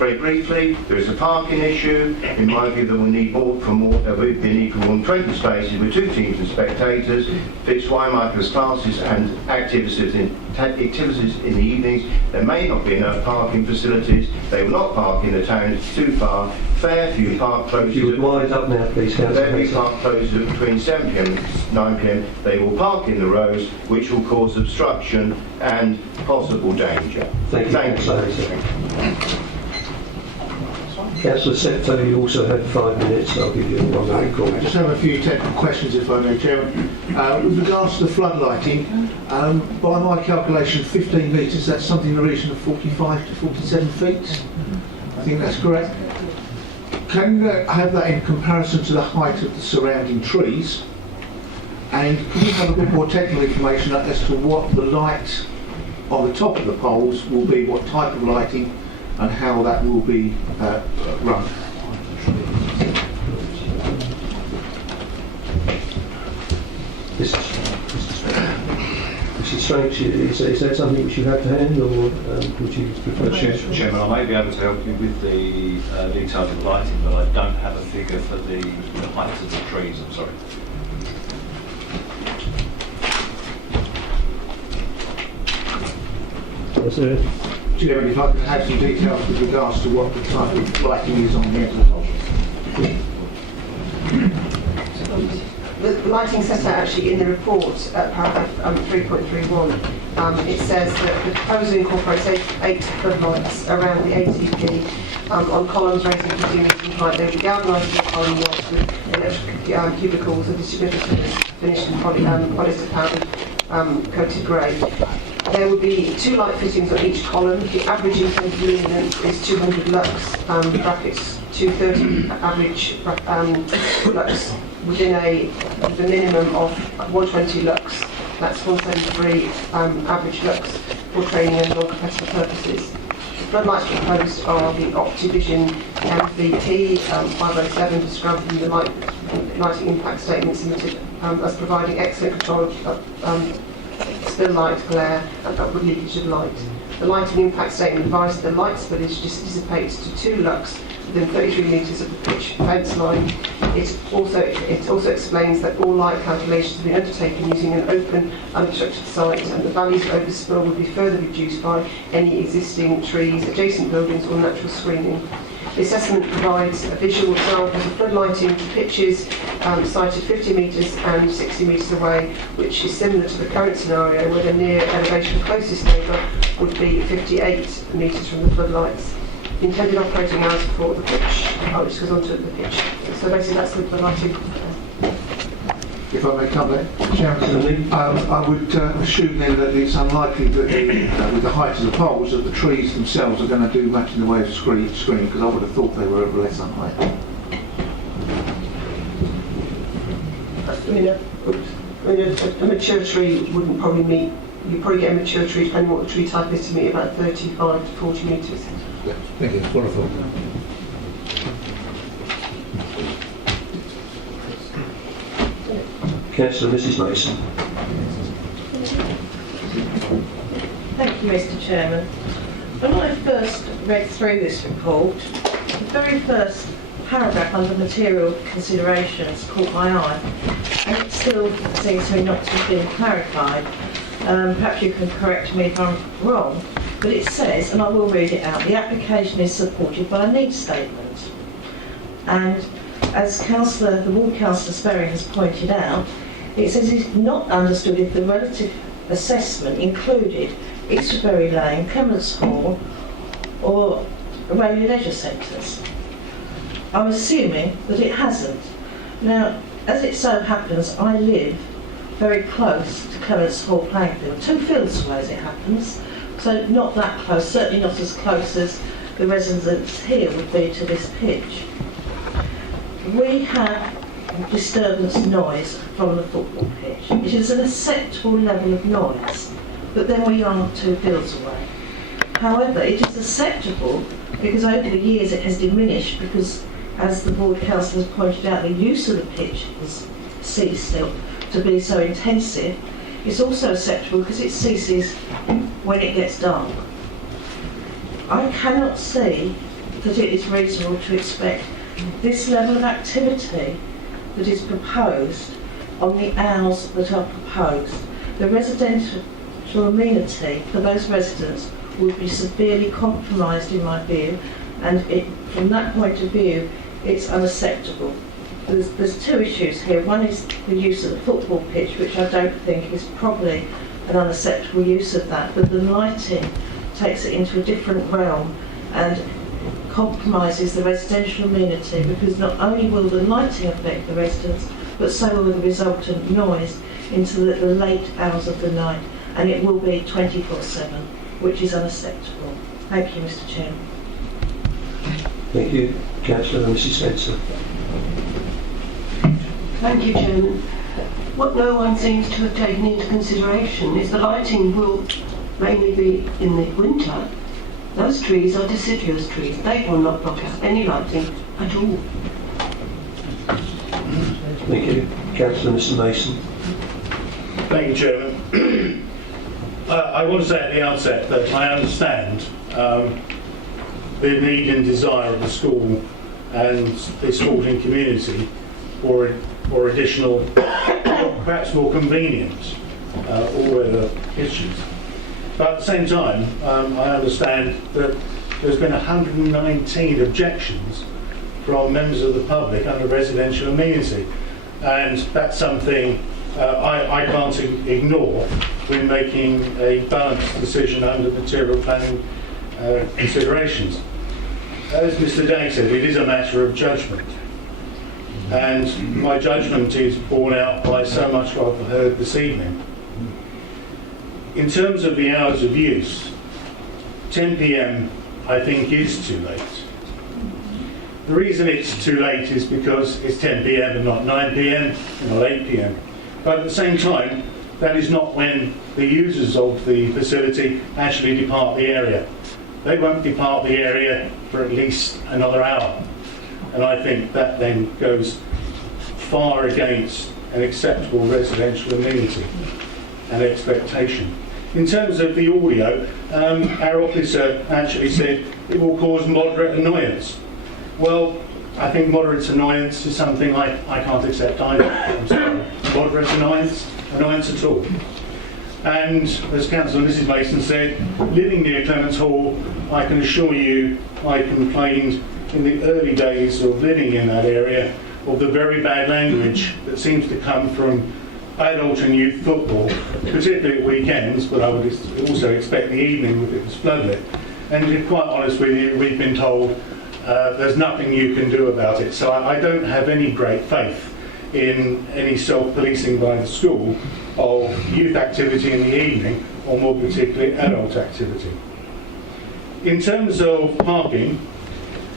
Very briefly, there is a parking issue. In my view, there will need more than 20 spaces with 2 teams of spectators. Fitzwymarker's classes and activities in the evenings. There may not be enough parking facilities. They will not park in the town. It's too far. Fairview Park closes. You would wind up now, please, Councillor. Fairview Park closes between 7 p.m. and 9 p.m. They will park in the rows, which will cause obstruction and possible danger. Thank you, Councillor. Councillor Septo, you also had 5 minutes. I'll give you a 1 minute call. I just have a few technical questions, if I may, Chairman. With regards to the floodlighting, by my calculation, 15 metres, that's something in the region of 45 to 47 feet. I think that's correct. Can you have that in comparison to the height of the surrounding trees? And can you have a bit more technical information as to what the light on the top of the poles will be, what type of lighting, and how that will be run? Mr. Strange, is that something which you have to hand, or would you prefer? Chairman, I may be able to help you with the details of the lighting, but I don't have a figure for the height of the trees, I'm sorry. Chairman, if I could have some details with regards to what the type of lighting is on the end of The lighting set out actually in the report at paragraph 3.31. It says that the proposal incorporates 8 floodlights around the ATP on columns raising 15 metres in height. They will be galvanised in the column walls with electric cubicles and distributed finished in polyester powder coated grey. There will be 2 light fittings on each column. The average intended luminance is 200 lux, brackets 230 average lux, within the minimum of 120 lux. That's 173 average lux for training and non-competitive purposes. The floodlights proposed are the Optivision MVP 507, describing the lighting impact statement submitted as providing excellent control of spill light, glare and upward leakage of light. The lighting impact statement advised the light spillage dissipates to 2 lux within 33 metres of the pitch fence line. It also explains that all light calculations have been undertaken using an open, unobstructed site, and the values of overspill will be further reduced by any existing trees, adjacent buildings or natural screening. The assessment provides visual examples of floodlighting pitches sited 50 metres and 60 metres away, which is similar to the current scenario where the near elevation closest neighbour would be 58 metres from the floodlights. The intended operating hours for the pitch, which goes on to the pitch. So basically that's the lighting. If I may come there, Chairman, I would assume then that it's unlikely that with the height of the poles that the trees themselves are going to do much in the way of screening, because I would have thought they were less than height. A mature tree wouldn't probably meet, you'd probably get a mature tree, depending on what the tree type is, to meet about 35 to 40 metres. Yeah, thank you. Wonderful. Councillor Mrs Mason. Thank you, Mr. Chairman. When I first read through this report, the very first paragraph under material considerations caught my eye, and it still seems to me not to have been clarified. Perhaps you can correct me if I'm wrong, but it says, and I will read it out, the application is supported by a needs statement. And as the Ward Councillor Sperry has pointed out, it says it's not understood if the relative assessment included Ixbury Lane, Clements Hall, or Rayleigh Leisure Centres? I'm assuming that it hasn't. Now, as it so happens, I live very close to Clements Hall playing field, 2 fields away as it happens, so not that close, certainly not as close as the residents here would be to this pitch. We have disturbance noise from the football pitch. It is an acceptable level of noise, but then we are 2 fields away. However, it is acceptable because over the years it has diminished because, as the board councillor has pointed out, the use of the pitch has ceased to be so intensive. It's also acceptable because it ceases when it gets dark. I cannot see that it is reasonable to expect this level of activity that is proposed on the hours that are proposed. The residential amenity for those residents would be severely compromised in my view, and from that point of view it's unacceptable. There's 2 issues here. One is the use of the football pitch, which I don't think is probably an unacceptable use of that, but the lighting takes it into a different realm and compromises the residential amenity, because not only will the lighting affect the residents, but so will the resultant noise into the late hours of the night, and it will be 24/7, which is unacceptable. Thank you, Mr. Chairman. Thank you. Councillor Mrs Spencer. Thank you, Chairman. What no one seems to have taken into consideration is the lighting will mainly be in the winter. Those trees are deciduous trees. They will not block out any lighting at all. Thank you. Councillor Mr Mason. Thank you, Chairman. I want to say at the outset that I understand the need and desire of the school and the sporting community for additional, perhaps more convenient all-weather pitches. But at the same time, I understand that there's been 119 objections from members of the public under residential amenity, and that's something I can't ignore when making a balanced decision under material planning considerations. As Mr Day said, it is a matter of judgment, and my judgment is borne out by so much what I've heard this evening. In terms of the hours of use, 10 p.m. I think is too late. The reason it's too late is because it's 10 p.m. and not 9 p.m. and not 8 p.m. But at the same time, that is not when the users of the facility actually depart the area. They won't depart the area for at least another hour. And I think that then goes far against an acceptable residential amenity and expectation. In terms of the audio, our officer actually said it will cause moderate annoyance. Well, I think moderate annoyance is something I can't accept either. I'm sorry. Moderate annoyance at all. And as Councillor Mrs Mason said, living near Clements Hall, I can assure you I complained in the early days of living in that area of the very bad language that seems to come from adult and youth football, particularly at weekends, but I would also expect the evening if it was floodlit. And to be quite honest with you, we've been told there's nothing you can do about it. So I don't have any great faith in any self-policing by the school of youth activity in the evening, or more particularly adult activity. In terms of parking,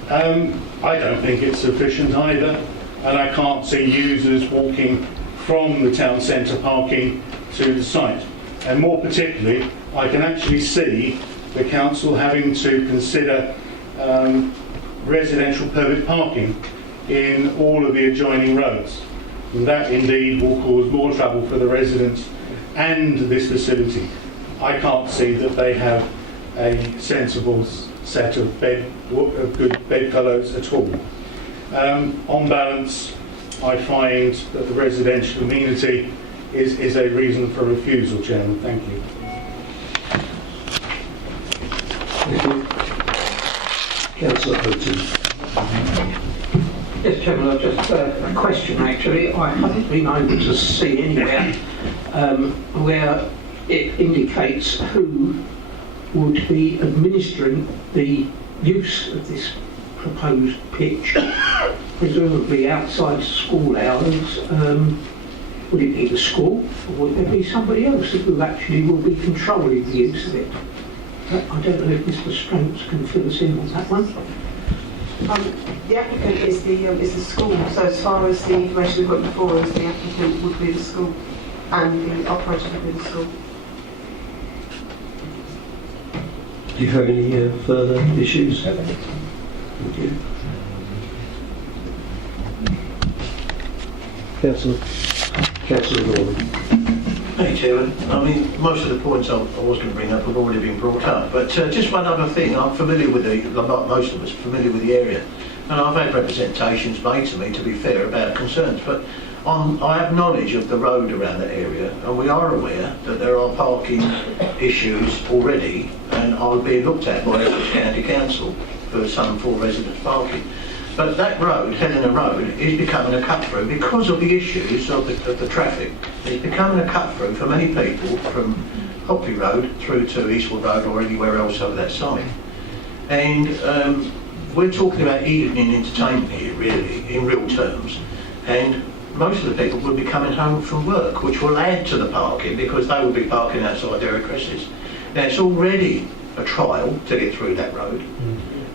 I don't think it's sufficient either, and I can't see users walking from the town centre parking to the site. And more particularly, I can actually see the council having to consider residential permit parking in all of the adjoining roads. And that indeed will cause more trouble for the residents and this facility. I can't see that they have a sensible set of good bedfellows at all. On balance, I find that the residential amenity is a reason for refusal, Chairman. Thank you. Thank you. Councillor Houghton. Yes, Chairman, I've just a question actually. I haven't been able to see anywhere where it indicates who would be administering the use of this proposed pitch, presumably outside school hours? Would it be the school, or would there be somebody else who actually will be controlling the use of it? I don't know if Mr. Stranks can fill us in on that one. The applicant is the school, so as far as the information we've got before us, the applicant would be the school and the operator would be the school. Do you have any further issues? Thank you. Councillor Norman. Thank you, Chairman. I mean, most of the points I was going to bring up have already been brought up, but just one other thing. I'm familiar with like most of us, familiar with the area, and I've had representations made to me, to be fair, about concerns, but I have knowledge of the road around that area, and we are aware that there are parking issues already, and are being looked at by Essex County Council for residents parking. But that road, Helena Road, is becoming a cut through because of the issues of the traffic. It's becoming a cut through for many people from Hopley Road through to Eastwood Road or anywhere else over that side. And we're talking about evening entertainment here, really, in real terms. And most of the people will be coming home from work, which will add to the parking because they will be parking outside their addresses. Now, it's already a trial to get through that road.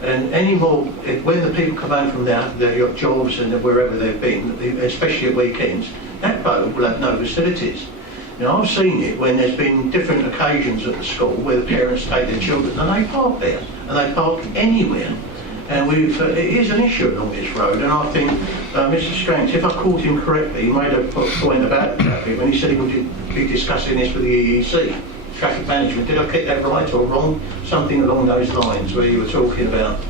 And any more, when the people come home from their jobs and wherever they've been, especially at weekends, that road will have no facilities. Now, I've seen it when there's been different occasions at the school where the parents take their children and they park there, and they park anywhere. And it is an issue along this road, and I think Mr. Stranks, if I caught him correctly, he made a point about traffic when he said he would be discussing this with the EEC. Traffic management. Did I get that right or wrong? Something along those lines where you were talking about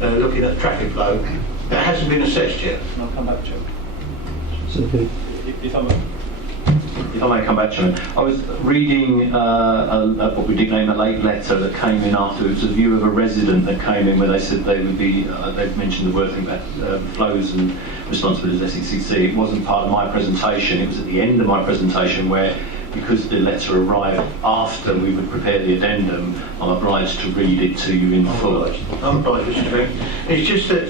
looking at the traffic flow. That hasn't been assessed yet. I'll come back to you. Okay. If I may come back to you. I was reading what we did name a late letter that came in afterwards, a view of a resident that came in where they said they would be, they'd mentioned the working flows and responsibilities of SECC. It wasn't part of my presentation, it was at the end of my presentation where, because the letter arrived after we would prepare the addendum, I'm obliged to read it to you in full. I'm right, Mr. Stranks. It's just that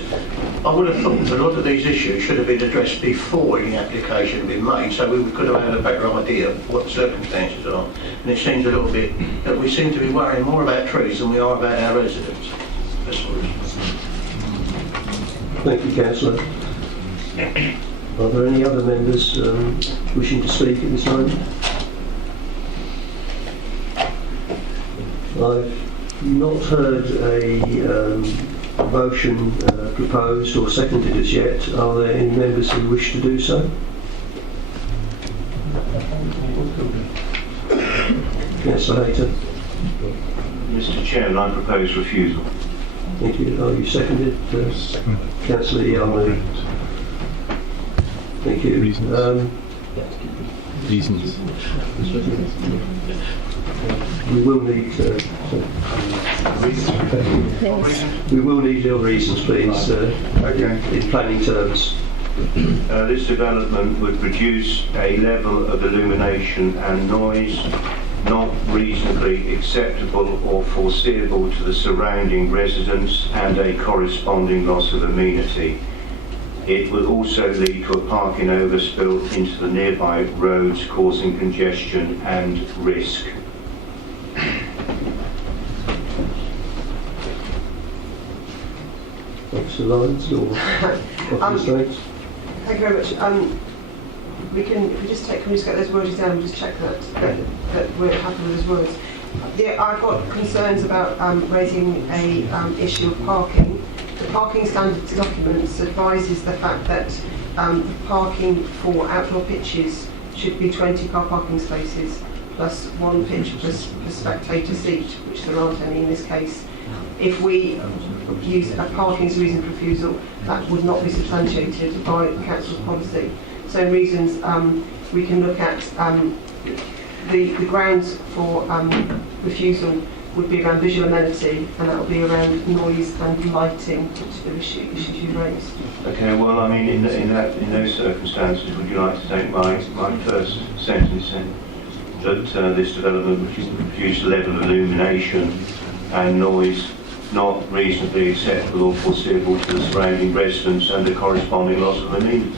I would have thought that a lot of these issues should have been addressed before any application had been made, so we could have had a better idea of what the circumstances are. And it seems a little bit that we seem to be worrying more about trees than we are about our residents. That's all it is. Thank you, Councillor. Are there any other members wishing to speak at this moment? I've not heard a motion proposed or seconded as yet. Are there any members who wish to do so? Councillor Hayter. Mr. Chairman, I propose refusal. Thank you. Are you seconded? Councillor Yarmouth. Thank you. Reasons. We will need your reasons, please, in planning terms. This development would produce a level of illumination and noise not reasonably acceptable or foreseeable to the surrounding residents and a corresponding loss of amenity. It would also lead to a parking overspill into the nearby roads, causing congestion and risk. Officer Lyons or Officer Stranks? Thank you very much. Can we just get those words down and just check that we're happy with those words. I've got concerns about raising a issue of parking. The parking standards documents advises the fact that the parking for outdoor pitches should be 20 car parking spaces plus one pitch per spectator seat, which there aren't any in this case. If we use a parking as a reason for refusal, that would not be substantiated by the council's policy. So reasons we can look at the grounds for refusal would be around visual amenity, and that will be around noise and lighting, which are the issues you raised. Okay, well, I mean, in those circumstances, would you like to take my first sentence then? that this development would produce a level of illumination and noise not reasonably acceptable or foreseeable to the surrounding residents and the corresponding loss of amenity.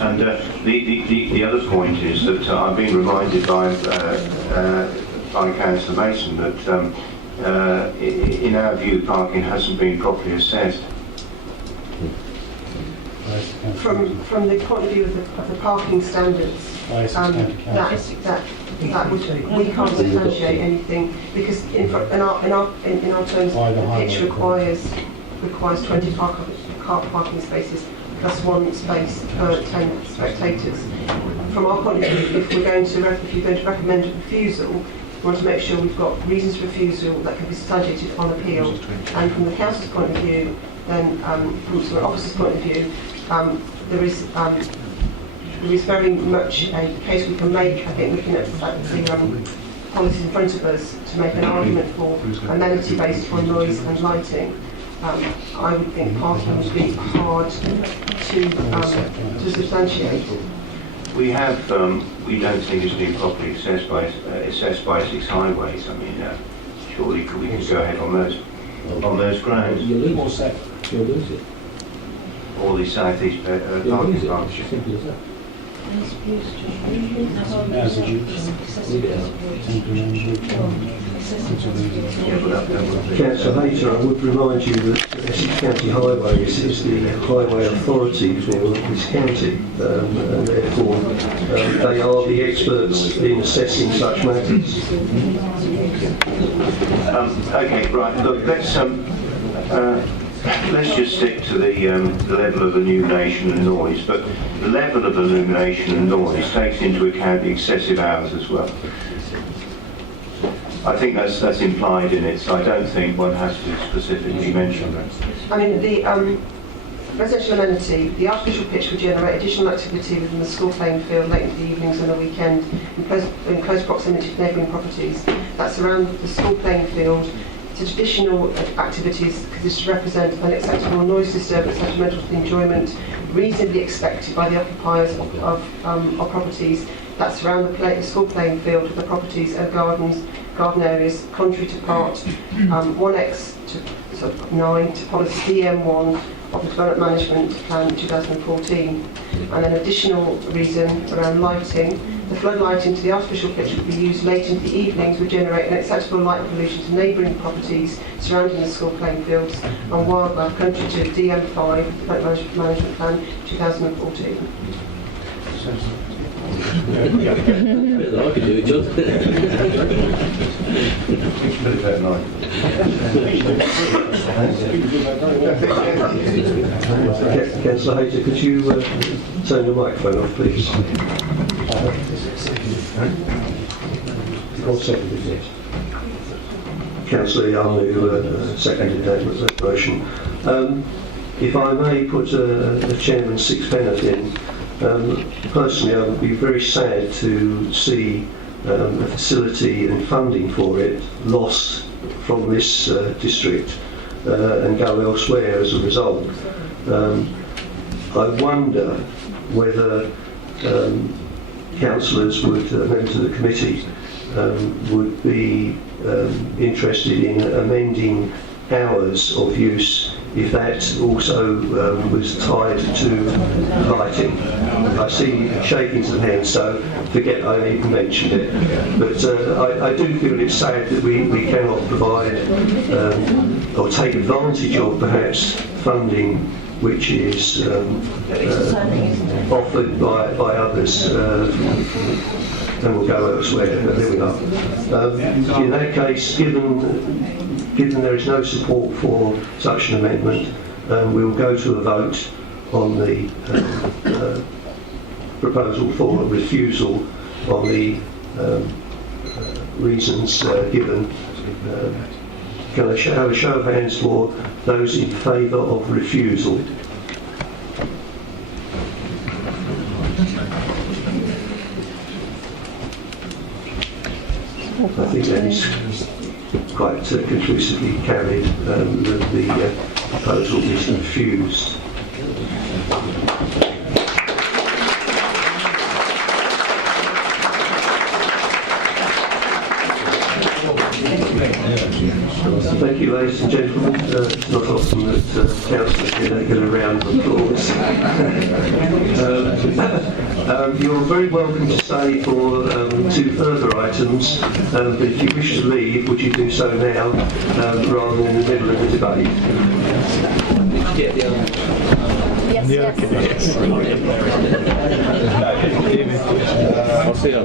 And the other point is that I've been reminded by Councillor Mason that in our view parking hasn't been properly assessed. From the point of view of the parking standards, that would, we can't substantiate anything because in our terms the pitch requires 20 car parking spaces plus one space per 10 spectators. From our point of view, if you're going to recommend refusal, we want to make sure we've got reasons for refusal that can be substantiated on appeal. And from the council's point of view, then from the officer's point of view, there is very much a case we can make, I think, looking at the policies in front of us to make an argument for amenity based on noise and lighting. I would think parking would be hard to substantiate. We don't think it's been properly assessed by Essex Highways. I mean, surely we can go ahead on those grounds. You'll lose it. You'll lose it. Or the South East Parking Partnership. Simple as that. Councillor Hayter, I would remind you that Essex County Highways is the highway authority for this county, and therefore they are the experts in assessing such matters. Okay, right. Look, let's just stick to the level of illumination and noise, but the level of illumination and noise takes into account the excessive hours as well. I think that's implied in it, so I don't think one has to specifically mention that. I mean, the residential amenity, the artificial pitch would generate additional activity within the school playing field late into the evenings and the weekend in close proximity to neighbouring properties. That's around the school playing field. To traditional activities, because this represent unacceptable noise disturbance, detrimental to the enjoyment reasonably expected by the occupiers of properties that surround the school playing field with the properties and garden areas, contrary to part 1X to 9 to policy DM1 of the Development Management Plan 2014. And an additional reason around lighting. The flood lighting to the artificial pitch would be used late into the evenings would generate an acceptable light pollution to neighbouring properties surrounding the school playing fields and wildlife contrary to DM5, Development Management Plan 2014. I could do it, John. Councillor Hayter, could you turn the microphone off, please? Or seconded, yes. Councillor Young, who seconded that motion. If I may put a chairman's sixpenneth in, personally I would be very sad to see a facility and funding for it lost from this district and go elsewhere as a result. I wonder whether councillors members of the committee would be interested in amending hours of use if that also was tied to lighting. I see shakings of hands, so forget I even mentioned it. But I do feel it's sad that we cannot provide or take advantage of perhaps funding which is offered by others and will go elsewhere. There we are. In that case, given there is no support for such an amendment, we will go to a vote on the proposal for a refusal on the reasons given. Can I have a show of hands for those in favour of refusal? I think that is quite conclusively carried that the proposal is refused. Thank you, ladies and gentlemen. It's not often that councillors get a round of applause. You're very welcome to stay for 2 further items, but if you wish to leave, would you do so now rather than in the middle of the debate? Yes. I'll see you.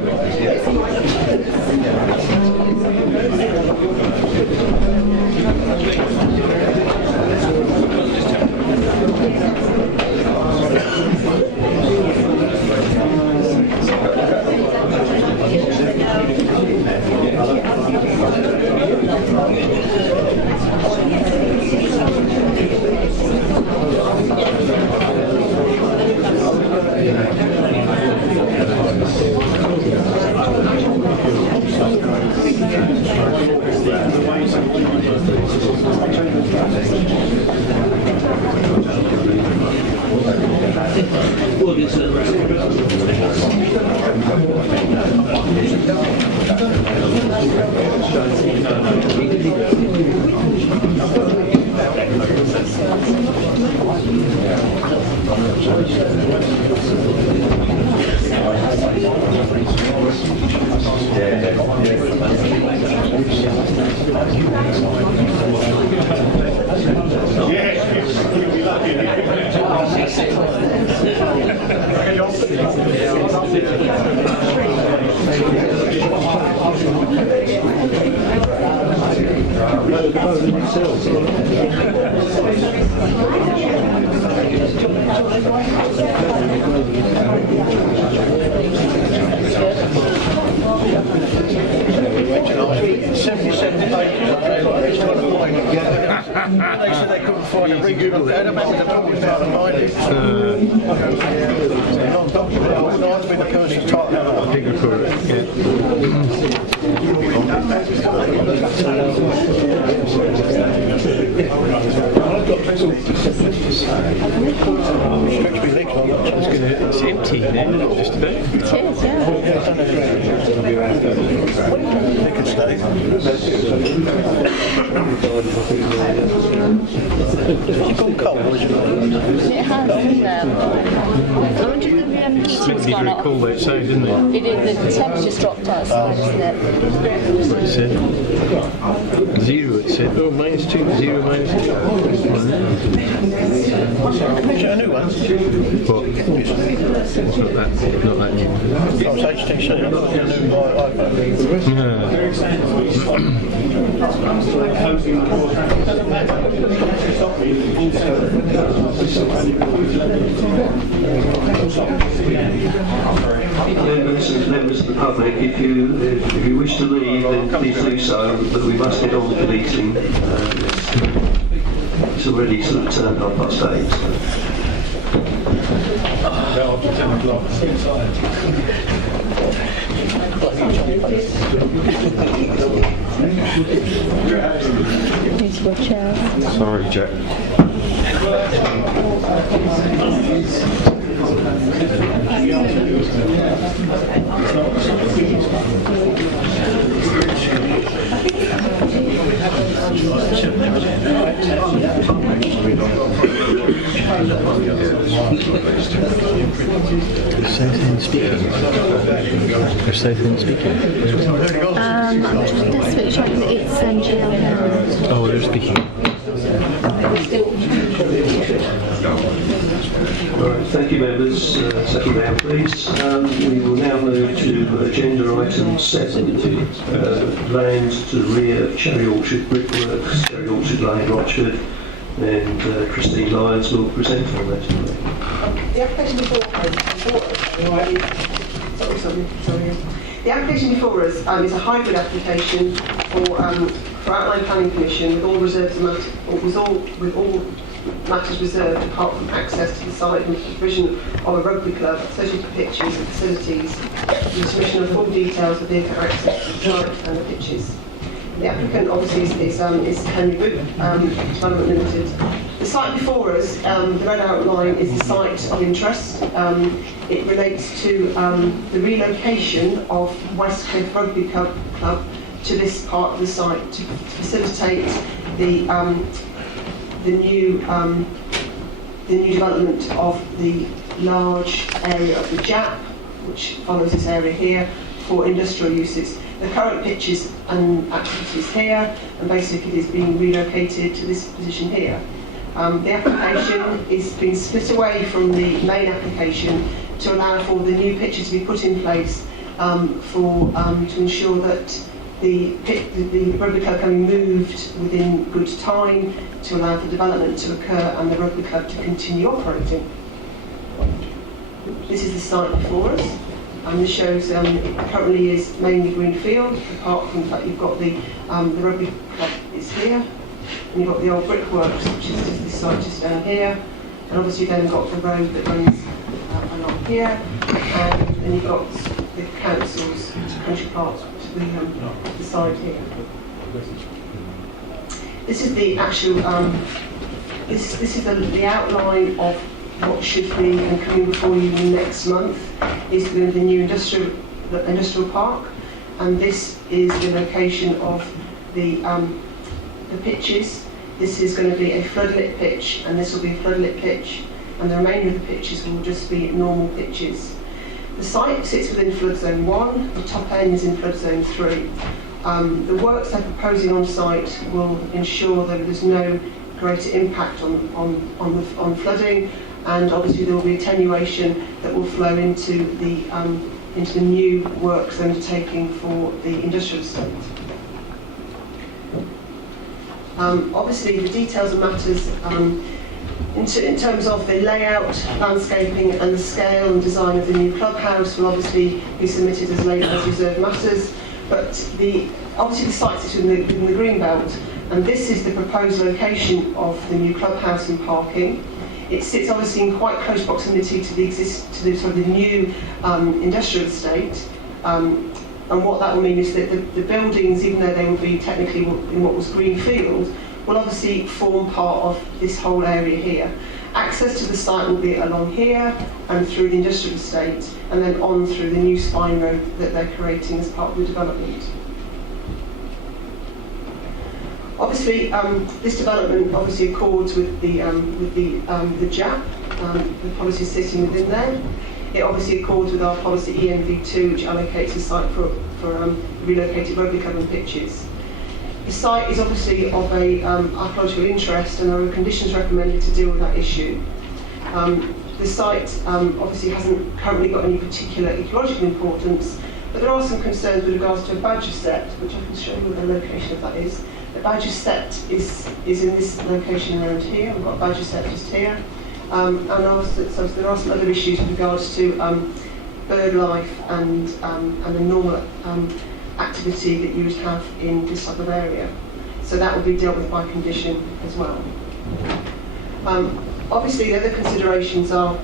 They said they couldn't find a ring. I don't remember the talking about and find it. I've been the person talking about it. It's empty then, just about. It is, yeah. They can stay. It's gone cold, isn't it? It has, isn't it? I wonder if the heating's gone off. Cool outside, isn't it? It is, the temperature's dropped outside, isn't it? What it said? 0 it said. Oh, -2, 0, -2. Is it a new one? What? Not that new. Oh, it's HTC, not the new iPhone. Members of the public, if you wish to leave, then please do so, but we must get on with the meeting. It's already sort of turned 8:30. After 10 o'clock. Here's your chair. Sorry, Jack. Oh, they're speaking. Thank you, members. Settle down, please. We will now move to agenda item 7, land to the rear of Cherry Orchard Brickworks, Cherry Orchard Lane, Rochford, and Christine Lyons will present on that. The application before The application before us is a hybrid application for Outline Planning Commission with all reserves with all matters reserved apart from access to the site and the provision of a rugby club, social pictures and facilities, and the submission of full details of vehicle access to the site and the pitches. The applicant obviously is Henry Boot Development Limited. The site before us, the red outline, is the site of interest. It relates to the relocation of Westcliff Rugby Club to this part of the site to facilitate the new development of the large area of the JAP, which follows this area here, for industrial uses. The current pitches and activities here, and basically it is being relocated to this position here. The application is being split away from the main application to allow for the new pitches to be put in place to ensure that the rugby club can be moved within good time to allow for development to occur and the rugby club to continue operating. This is the site before us, and this shows it currently is mainly greenfield, apart from the fact you've got the rugby club is here, and you've got the old brickworks, which is just this site just down here, and obviously then you've got the road that runs along here, and then you've got the council's country parks, which is the side here. This is the actual, this is the outline of what should be and coming before you next month is the new industrial park, and this is the location of the pitches. This is going to be a floodlit pitch, and this will be a floodlit pitch, and the remainder of the pitches will just be normal pitches. The site sits within flood zone 1, the top end is in flood zone 3. The works they're proposing on site will ensure that there's no greater impact on flooding, and obviously there will be attenuation that will flow into the new works undertaking for the industrial estate. Obviously the details of matters in terms of the layout, landscaping and the scale and design of the new clubhouse will obviously be submitted as later as reserved matters, but obviously the site sits within the green belt, and this is the proposed location of the new clubhouse and parking. It sits obviously in quite close proximity to the new industrial estate, and what that will mean is that the buildings, even though they will be technically in what was green field, will obviously form part of this whole area here. Access to the site will be along here and through the industrial estate, and then on through the new spine road that they're creating as part of the development. Obviously, this development obviously accords with the JAP, the policy sitting within there. It obviously accords with our policy ENV2, which allocates a site for relocated rugby club and pitches. The site is obviously of a archaeological interest, and there are conditions recommended to deal with that issue. The site obviously hasn't currently got any particular ecological importance, but there are some concerns with regards to a badger set, which I can show you where the location of that is. The badger set is in this location around here. We've got a badger set just here. And also, so there are some other issues with regards to bird life and the normal activity that you would have in this type of area. So that will be dealt with by condition as well. Obviously, the other considerations are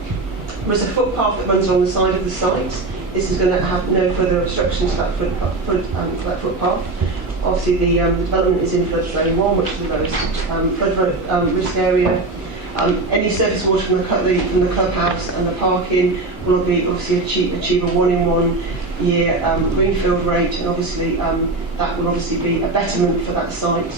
there's a footpath that runs along the side of the site. This is going to have no further obstruction to that footpath. Obviously, the development is in flood zone 1, which is the lowest flood risk area. Any surface water from the clubhouse and the parking will be obviously achieve a 1 in 1 year greenfield rate, and obviously that will obviously be a betterment for that site.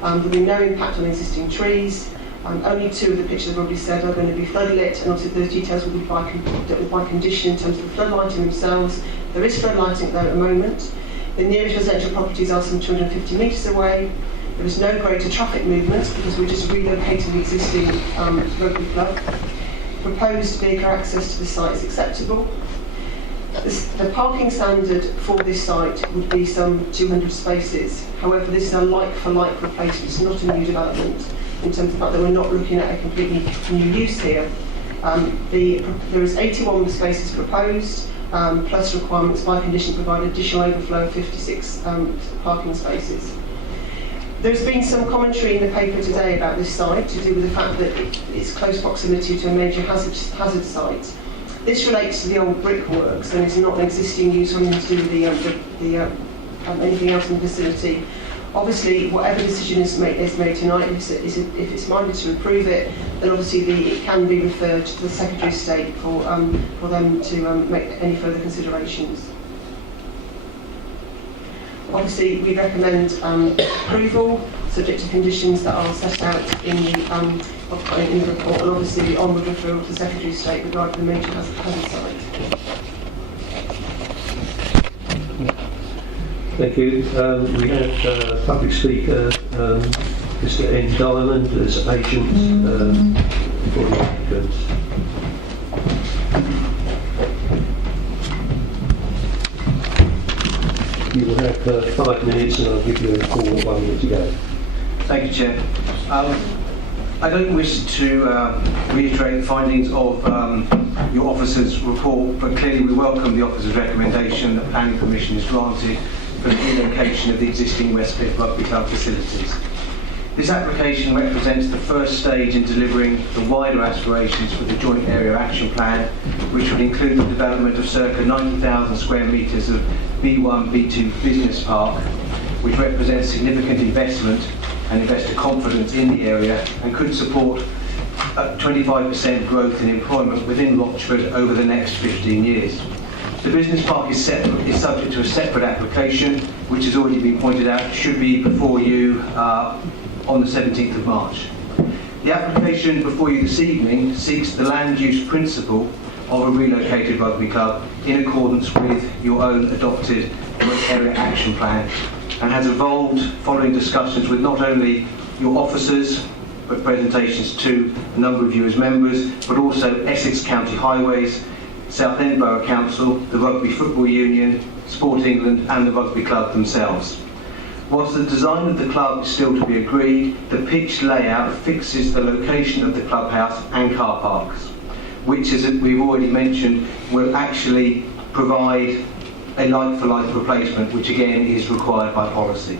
There will be no impact on existing trees. Only 2 of the pitches I've already said are going to be floodlit, and obviously those details will be by condition in terms of the floodlighting themselves. There is floodlighting there at the moment. The nearest residential properties are some 250 metres away. There is no greater traffic movements because we're just relocating the existing rugby club. Proposed vehicle access to the site is acceptable. The parking standard for this site would be some 200 spaces. However, this is a like-for-like replacement, it's not a new development in terms of the fact that we're not looking at a completely new use here. There is 81 spaces proposed, plus requirements by condition to provide additional overflow of 56 parking spaces. There's been some commentary in the paper today about this site to do with the fact that it's close proximity to a major hazard site. This relates to the old brickworks and is not an existing use or anything to do with anything else in the vicinity. Obviously, whatever decision is made tonight, if it's minded to approve it, then obviously it can be referred to the Secretary of State for them to make any further considerations. Obviously, we recommend approval, subject to conditions that are set out in the report, and obviously the onward referral to the Secretary of State regarding the major hazard site. Thank you. We have public speaker, Mr. N. Diamond, as agent for the applicants. You will have 5 minutes, and I'll give you a call 1 minute to go. Thank you, Chair. I don't wish to reiterate the findings of your officer's report, but clearly we welcome the officer's recommendation that planning permission is granted for the relocation of the existing West Cliff Rugby Club facilities. This application represents the first stage in delivering the wider aspirations for the Joint Area Action Plan, which would include the development of circa 90,000 square metres of B1, B2 business park, which represents significant investment and investor confidence in the area and could support 25% growth in employment within Rochford over the next 15 years. The business park is subject to a separate application, which has already been pointed out, should be before you on the 17th of March. The application before you this evening seeks the land use principle of a relocated rugby club in accordance with your own adopted area action plan, and has evolved following discussions with not only your officers, but presentations to a number of you as members, but also Essex County Highways, Southend Borough Council, the Rugby Football Union, Sport England and the rugby club themselves. Whilst the design of the club is still to be agreed, the pitch layout fixes the location of the clubhouse and car parks, which, as we've already mentioned, will actually provide a like-for-like replacement, which again is required by policy.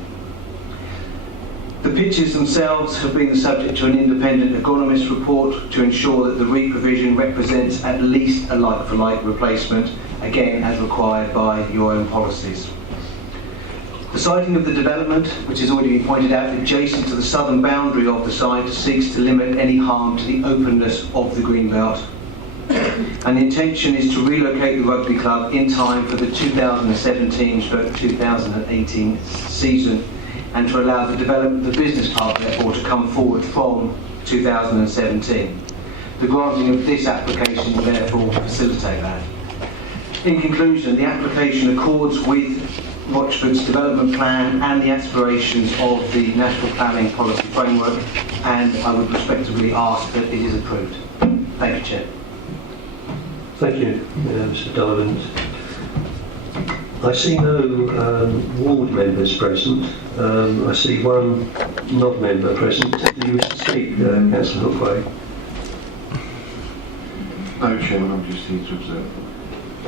The pitches themselves have been the subject to an independent agronomist report to ensure that the re-provision represents at least a like-for-like replacement, again as required by your own policies. The siting of the development, which has already been pointed out, adjacent to the southern boundary of the site, seeks to limit any harm to the openness of the greenbelt. And the intention is to relocate the rugby club in time for the 2017-2018 season, and to allow the development of the business park, therefore, to come forward from 2017. The granting of this application will therefore facilitate that. In conclusion, the application accords with Rochford's development plan and the aspirations of the National Planning Policy Framework, and I would respectfully ask that it is approved. Thank you, Chair. Thank you, Mr. Diamond. I see no ward members present. I see one non-member present. Do you wish to speak, Councillor Hookway? No, Chairman, I'm just here to observe.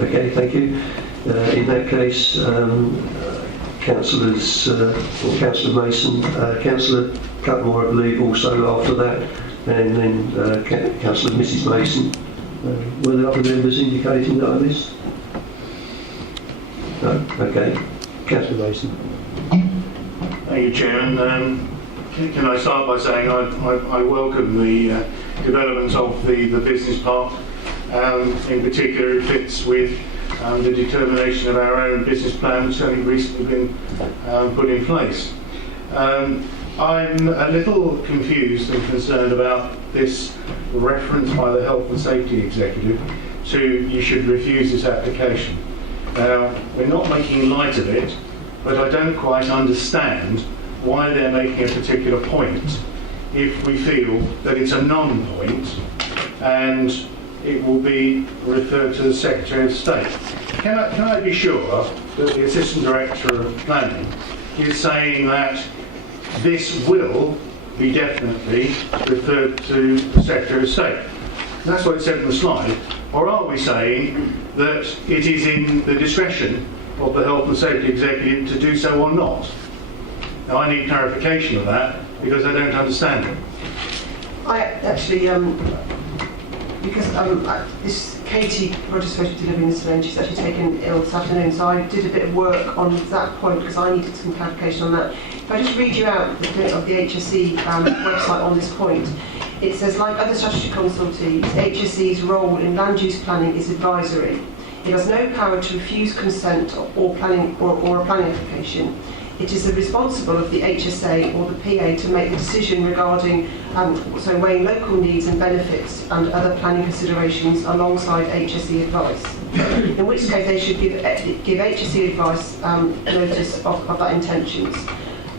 Okay, thank you. In that case, Councillors, or Councillor Mason, Councillor Cutmore, I believe, also after that, and then Councillor Mrs. Mason. Were there other members indicating that I missed? No? Okay. Councillor Mason. Thank you, Chairman. Can I start by saying I welcome the development of the business park. In particular, it fits with the determination of our own business plan, which has only recently been put in place. I'm a little confused and concerned about this reference by the Health and Safety Executive to you should refuse this application. Now, we're not making light of it, but I don't quite understand why they're making a particular point if we feel that it's a non-point and it will be referred to the Secretary of State. Can I be sure that the Assistant Director of Planning is saying that this will be definitely referred to the Secretary of State? That's what it said on the slide. Or are we saying that it is in the discretion of the Health and Safety Executive to do so or not? Now, I need clarification of that because I don't understand it. I actually, because this Katie Rogers supposed to be delivering this today, and she's actually taken ill this afternoon, so I did a bit of work on that point because I needed some clarification on that. If I just read you out of the HSE website on this point, it says, like other statutory consultees, HSE's role in land use planning is advisory. It has no power to refuse consent or planning or a planning application. It is the responsible of the HSA or the PA to make the decision regarding weighing local needs and benefits and other planning considerations alongside HSE advice. In which case they should give HSE advice notice of that intentions.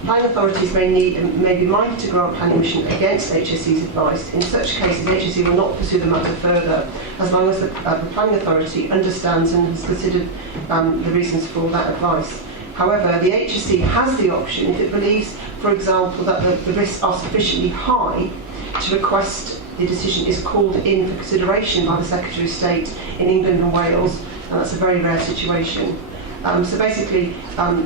Planning authorities may be minded to grant planning permission against HSE's advice. In such cases, HSE will not pursue the matter further, as long as the planning authority understands and has considered the reasons for that advice. However, the HSE has the option, if it believes, for example, that the risks are sufficiently high, to request the decision is called in for consideration by the Secretary of State in England and Wales, and that's a very rare situation. So basically,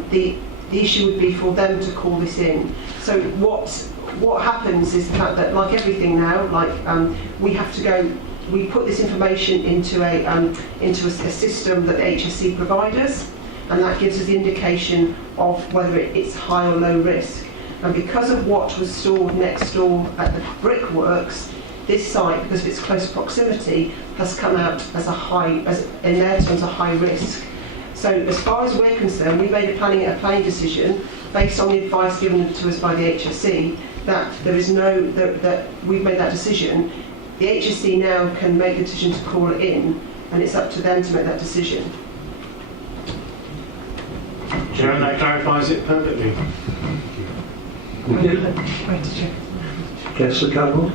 the issue would be for them to call this in. So what happens is the fact that, like everything now, we have to go. We put this information into a system that the HSE provide us, and that gives us the indication of whether it's high or low risk. And because of what was stored next door at the brickworks, this site, because of its close proximity, has come out as in their terms, a high risk. So as far as we're concerned, we made a planning decision based on the advice given to us by the HSE that that we've made that decision. The HSE now can make the decision to call it in, and it's up to them to make that decision. Chairman, that clarifies it perfectly. Councillor Campbell?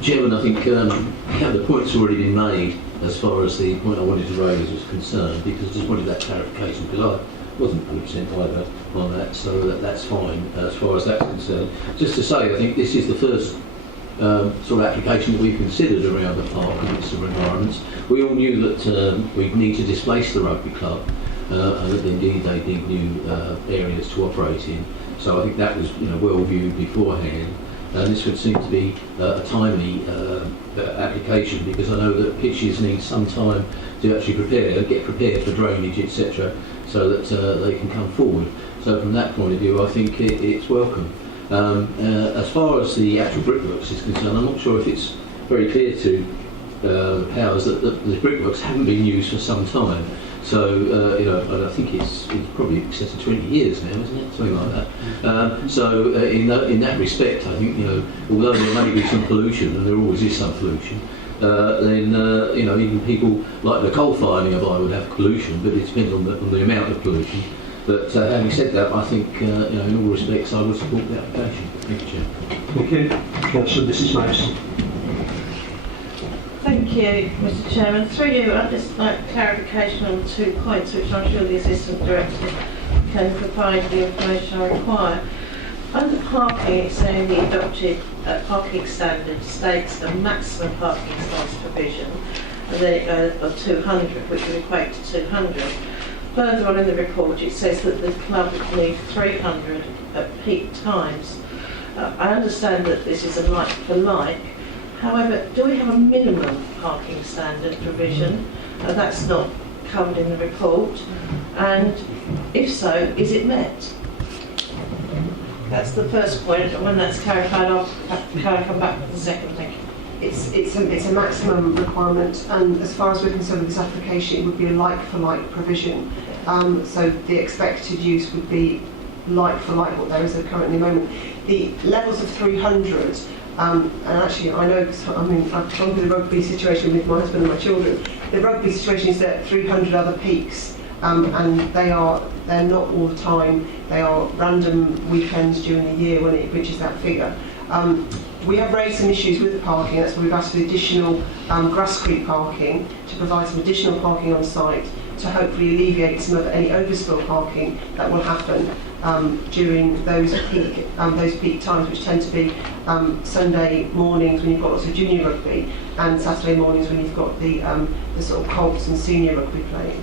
Chairman, I think the point's already been made as far as the point I wanted to raise was concerned, because I just wanted that clarification, because I wasn't 100% either on that, so that's fine as far as that's concerned. Just to say, I think this is the first sort of application that we've considered around the park and its environments. We all knew that we'd need to displace the rugby club, and that indeed they need new areas to operate in. So I think that was well viewed beforehand. And this would seem to be a timely application, because I know that pitches need some time to actually get prepared for drainage, etc., so that they can come forward. So from that point of view, I think it's welcome. As far as the actual brickworks is concerned, I'm not sure if it's very clear to the powers that the brickworks haven't been used for some time. So, and I think it's probably in excess of 20 years now, isn't it? Something like that. So, in that respect, I think, although there may be some pollution, and there always is some pollution, then, even people like the coal fire nearby would have pollution, but it depends on the amount of pollution. But having said that, I think, in all respects, I would support the application. Thank you, Chair. Thank you. Councillor Mrs. Mason. Thank you, Mr. Chairman. Through you, I'd just like clarification on 2 points, which I'm sure the Assistant Director can provide the information I require. Under parking, it's saying the adopted parking standard states a maximum parking space provision, and then it goes of 200, which would equate to 200. Further on in the report, it says that the club would need 300 at peak times. I understand that this is a like for like. However, do we have a minimum parking standard provision? That's not covered in the report. And if so, is it met? That's the first point, and when that's clarified, I'll come back with the second. Thank you. It's a maximum requirement, and as far as we're concerned with this application, it would be a like-for-like provision. So the expected use would be like-for-like what there is currently at the moment. The levels of 300, and actually I know, I've gone through the rugby situation with my husband and my children. The rugby situation is at 300 other peaks, and they're not all the time. They are random weekends during the year when it reaches that figure. We have raised some issues with the parking. That's why we've asked for additional Grasscrete parking, to provide some additional parking on site to hopefully alleviate some of any overspill parking that will happen during those peak times, which tend to be Sunday mornings when you've got lots of junior rugby, and Saturday mornings when you've got the sort of Colts and senior rugby playing.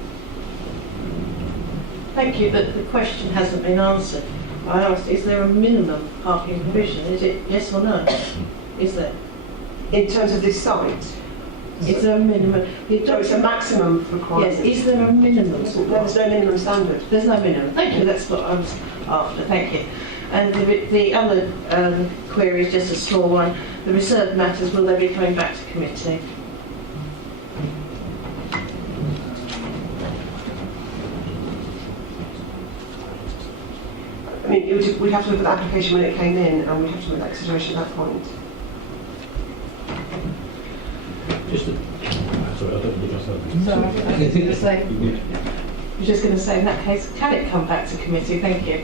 Thank you, but the question hasn't been answered. I asked, is there a minimum parking provision? Is it yes or no? Is there? In terms of this site? Is there a minimum? So it's a maximum requirement. Yes, is there a minimum? There's no minimum standard. There's no minimum. Thank you, that's what I was after, thank you. And the other query is just a small one. The reserved matters, will they be coming back to committee? I mean, we'd have to look at the application when it came in, and we'd have to look at that consideration at that point. Just sorry, I don't think I I was just going to say, in that case, can it come back to committee? Thank you.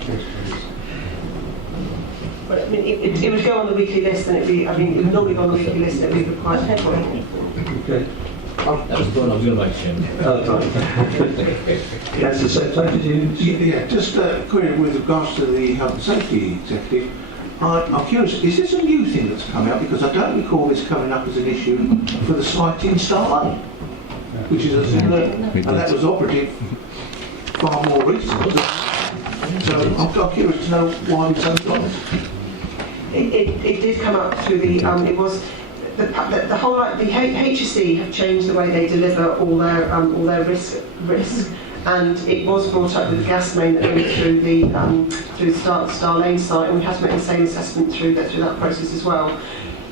But I mean, it would go on the weekly list, and it would normally go on the weekly list, and it would be required to Okay. That was the point I was going to make, Chairman. Oh, right. Councillor Septo, did you? Yeah, just a query with regards to the health and safety executive. I'm curious, is this a new thing that's come out? Because I don't recall this coming up as an issue for the site in Starlight, which is a similar, and that was operative far more recently. So I'm curious to know why we haven't got it. It did come up through the, it was, the whole, the HSE have changed the way they deliver all their risk, and it was brought up with the gas main that went through the Star Lane site, and we had to make the same assessment through that process as well.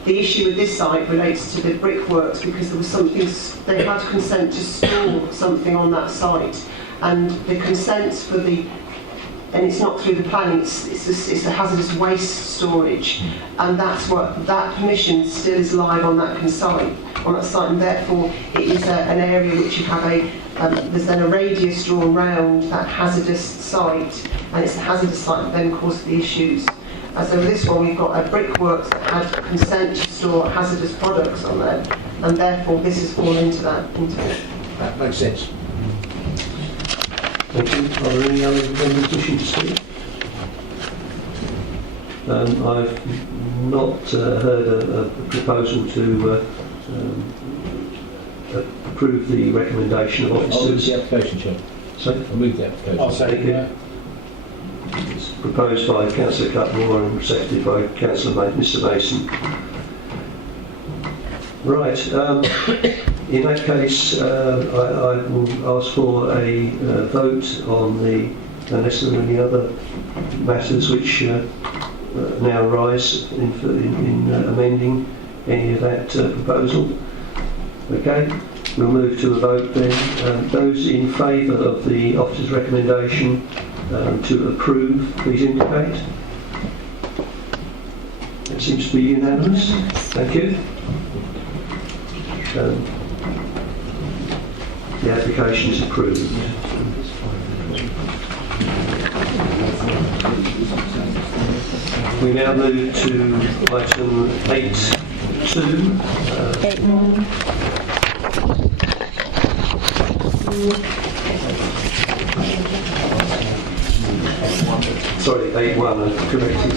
The issue with this site relates to the brickworks, because there was something, they had consent to store something on that site, and the consent for the, and it's not through the planning, it's a hazardous waste storage, and that's what, that permission still is live on that site, and therefore it is an area which you have there's then a radius drawn around that hazardous site, and it's the hazardous site that then causes the issues. So with this one, we've got a brickworks that had consent to store hazardous products on there, and therefore this is all into that. That makes sense. Thank you. Are there any other members wishing to speak? I've not heard a proposal to approve the recommendation of officers. I'll move the application, Chair. Sorry? I'll move the application. I'll second it. It's proposed by Councillor Cutmore and seconded by Councillor Mr Mason. Right. In that case, I will ask for a vote on the, unless there are any other matters which now arise in amending any of that proposal. Okay, we'll move to a vote then. Those in favour of the officer's recommendation to approve, please indicate. It seems to be unanimous. Thank you. The application is approved. We now move to item 8.2. Sorry, 8.1, I'm corrected.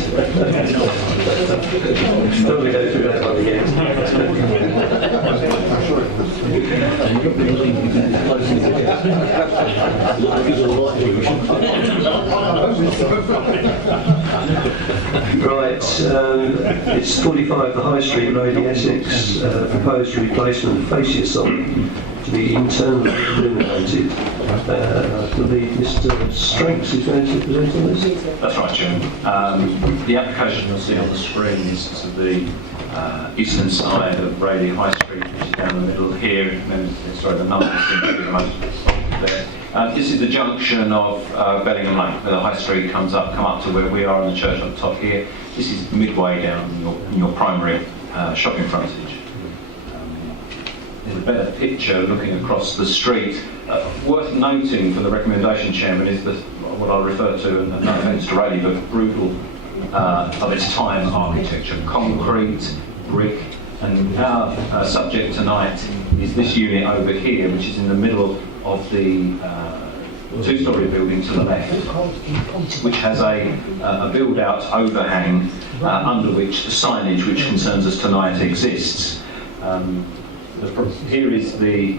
Don't want to go through that one again. Right, it's 45 the High Street Road in Essex, proposed replacement fascia sign to be internally illuminated. I believe Mr Stranks is going to present on this. That's right, Chairman. The application you'll see on the screen is of the eastern side of Rayleigh High Street, which is down the middle here. Sorry, the numbers seem to be the most there. This is the junction of Bellingham Lane, where the High Street come up to where we are in the church on the top here. This is midway down in your primary shopping frontage. In a better picture looking across the street. Worth noting for the recommendation, Chairman, is that what I refer to, and no offence to Rayleigh, but brutal of its time architecture, concrete, brick, and our subject tonight is this unit over here, which is in the middle of the two-storey building to the left, which has a build-out overhang under which the signage which concerns us tonight exists. Here is the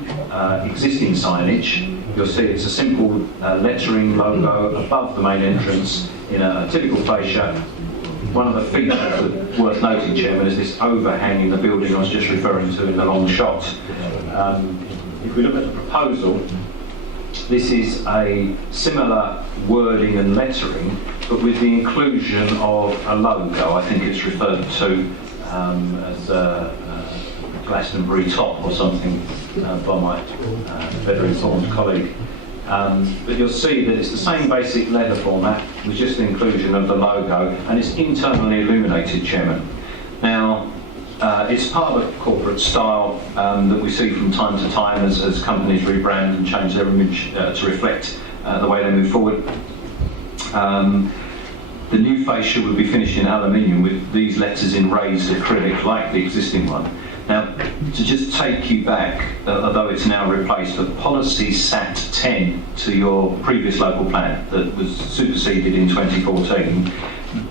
existing signage. You'll see it's a simple lettering logo above the main entrance in a typical fascia. one of the features that worth noting, Chairman, is this overhang in the building I was just referring to in the long shot. If we look at the proposal, this is a similar wording and lettering, but with the inclusion of a logo. I think it's referred to as Glastonbury top or something by my better informed colleague. But you'll see that it's the same basic letter format with just the inclusion of the logo, and it's internally illuminated, Chairman. Now, it's part of a corporate style that we see from time to time as companies rebrand and change their image to reflect the way they move forward. The new fascia would be finished in aluminium with these letters in raised acrylic like the existing one. Now, to just take you back, although it's now replaced, the policy SAT 10 to your previous local plan that was superseded in 2014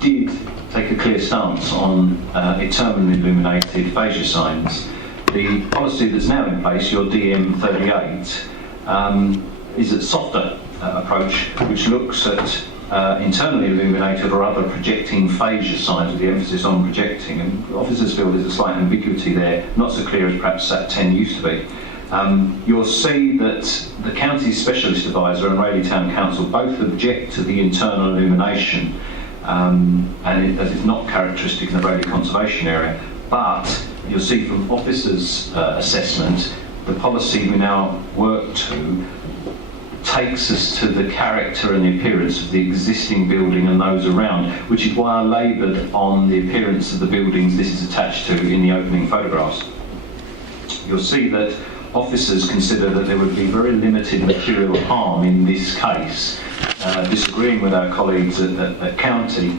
did take a clear stance on eternally illuminated fascia signs. The policy that's now in place, your DM38, is a softer approach which looks at internally illuminated or other projecting fascia signs with the emphasis on projecting, and officers feel there's a slight ambiguity there, not so clear as perhaps SAT 10 used to be. You'll see that the county specialist advisor and Rayleigh Town Council both object to the internal illumination, and as it's not characteristic in the Rayleigh Conservation Area, but you'll see from officers' assessment, the policy we now work to takes us to the character and the appearance of the existing building and those around, which is why I laboured on the appearance of the buildings this is attached to in the opening photographs. You'll see that officers consider that there would be very limited material harm in this case, disagreeing with our colleagues at County,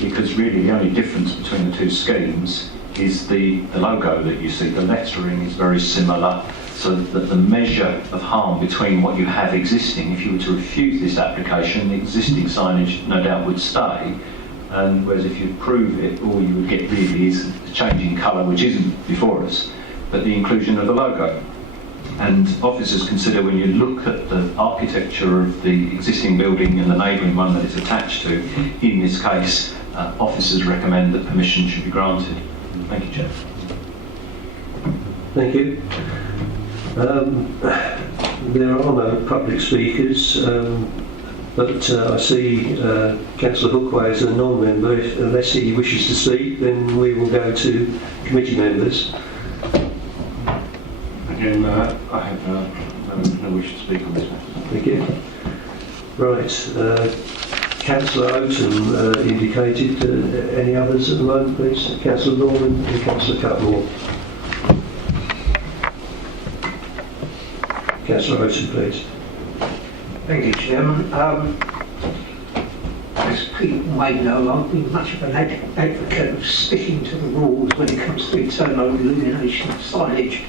because really the only difference between the two schemes is the logo that you see. The lettering is very similar, so that the measure of harm between what you have existing, if you were to refuse this application, the existing signage no doubt would stay, and whereas if you approve it, all you would get really is a change in colour, which isn't before us, but the inclusion of the logo. And officers consider, when you look at the architecture of the existing building and the neighbouring one that it's attached to, in this case, officers recommend that permission should be granted. Thank you, Chair. Thank you. There are no public speakers, but I see Councillor Hookway as a non-member. Unless he wishes to speak, then we will go to committee members. Again, I have no wish to speak on this matter. Thank you. Right. Councillor Oaten indicated. Any others at the moment, please? Councillor Norman and Councillor Cutmore. Councillor Oaten, please. Thank you, Chairman. As people may know, I've been much of an advocate of sticking to the rules when it comes to internal illumination of signage.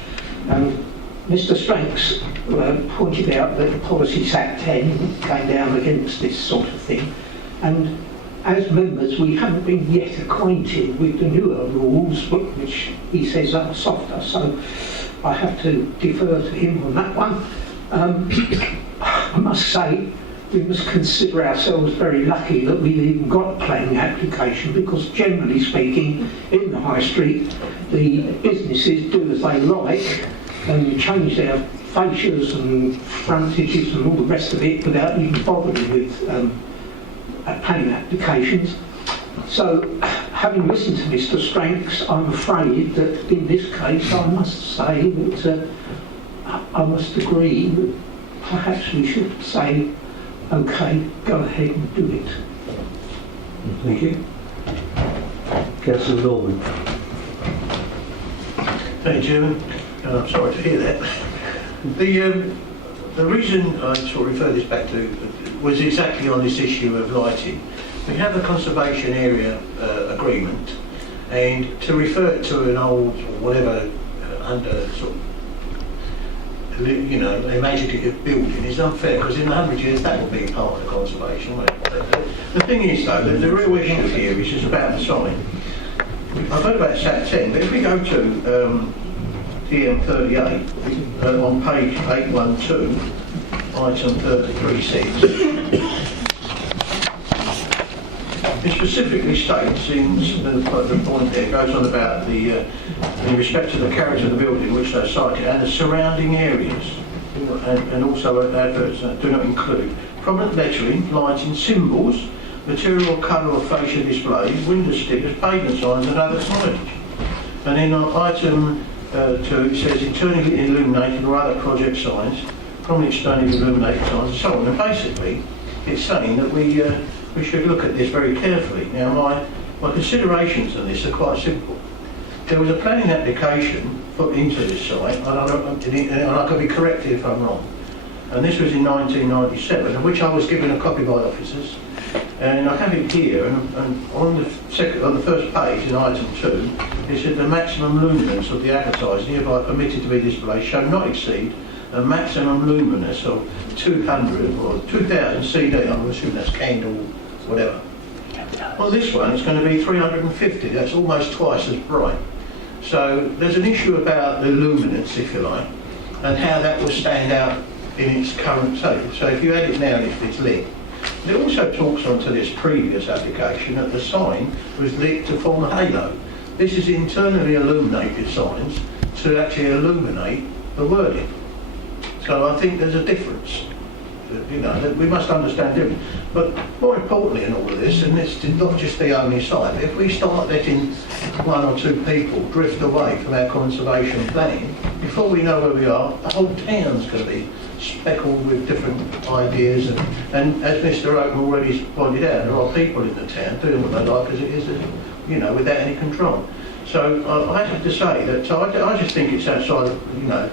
Mr. Stranks pointed out that the Policy SAT 10 came down against this sort of thing, and as members we haven't been yet acquainted with the newer rules, which he says are softer, so I have to defer to him on that one. I must say we must consider ourselves very lucky that we've even got a planning application, because generally speaking in the High Street the businesses do as they like and change their fascias and frontages and all the rest of it without even bothering with planning applications. So, having listened to Mr. Stranks, I'm afraid that in this case I must say that I must agree that perhaps we should say, OK, go ahead and do it. Thank you. Councillor Norman. Thank you, Chairman. I'm sorry to hear that. The reason I sort of refer this back to was exactly on this issue of lighting. We have a conservation area agreement, and to refer to an old or whatever under sort of, you know, imaginative building is unfair, because in 100 years that will be part of the conservation, won't it? The thing is though, the real issue here is just about the sign. I've heard about SAT 10, but if we go to DM38 on page 812, item 33.6. It specifically states in the point there, goes on about the, in respect to the character of the building which they're cited and the surrounding areas, and also adverts that do not include prominent lettering, lighting, symbols, material, colour or fascia displays, window stickers, pavement signs and other signage. And in item 2 it says internally illuminated or other project signs, prominent externally illuminated signs and so on. And basically it's saying that we should look at this very carefully. Now my considerations on this are quite simple. There was a planning application put into this site, and I could be corrected if I'm wrong, and this was in 1997, of which I was given a copy by officers, and I have it here, and on the first page in item 2 it said the maximum luminance of the advertising hereby permitted to be displayed shall not exceed a maximum luminance of 200 or 2000 CD, I'm assuming that's candle, whatever. Well, this one is going to be 350, that's almost twice as bright. So there's an issue about the luminance, if you like, and how that will stand out in its current state. So if you add it now and if it's lit. It also talks on to this previous application that the sign was lit to form a halo. This is internally illuminated signs to actually illuminate the wording. So I think there's a difference. You know, we must understand difference. But more importantly in all of this, and it's not just the only site, if we start letting one or two people drift away from our conservation plan, before we know where we are, the whole town's going to be speckled with different ideas. And as Mr. Oakham already pointed out, there are people in the town doing what they like as it is, you know, without any control. So I have to say that I just think it's outside of, you know,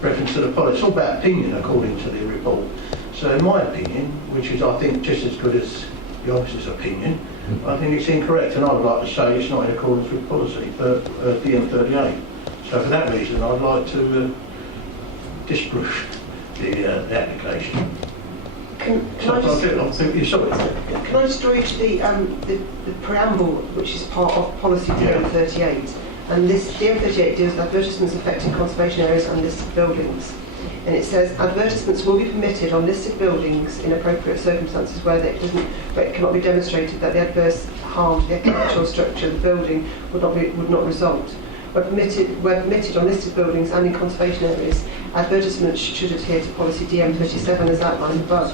reference to the policy. It's all about opinion according to the report. So in my opinion, which is I think just as good as the officer's opinion, I think it's incorrect, and I would like to say it's not in accordance with policy for DM38. So for that reason I'd like to disprove the application. Can I just read the preamble, which is part of policy DM38, and this DM38 deals with advertisements affecting conservation areas and listed buildings. And it says advertisements will be permitted on listed buildings in appropriate circumstances where it cannot be demonstrated that the adverse harm to the architectural structure of the building would not result. Where permitted on listed buildings and in conservation areas, advertisements should adhere to policy DM37 as outlined above,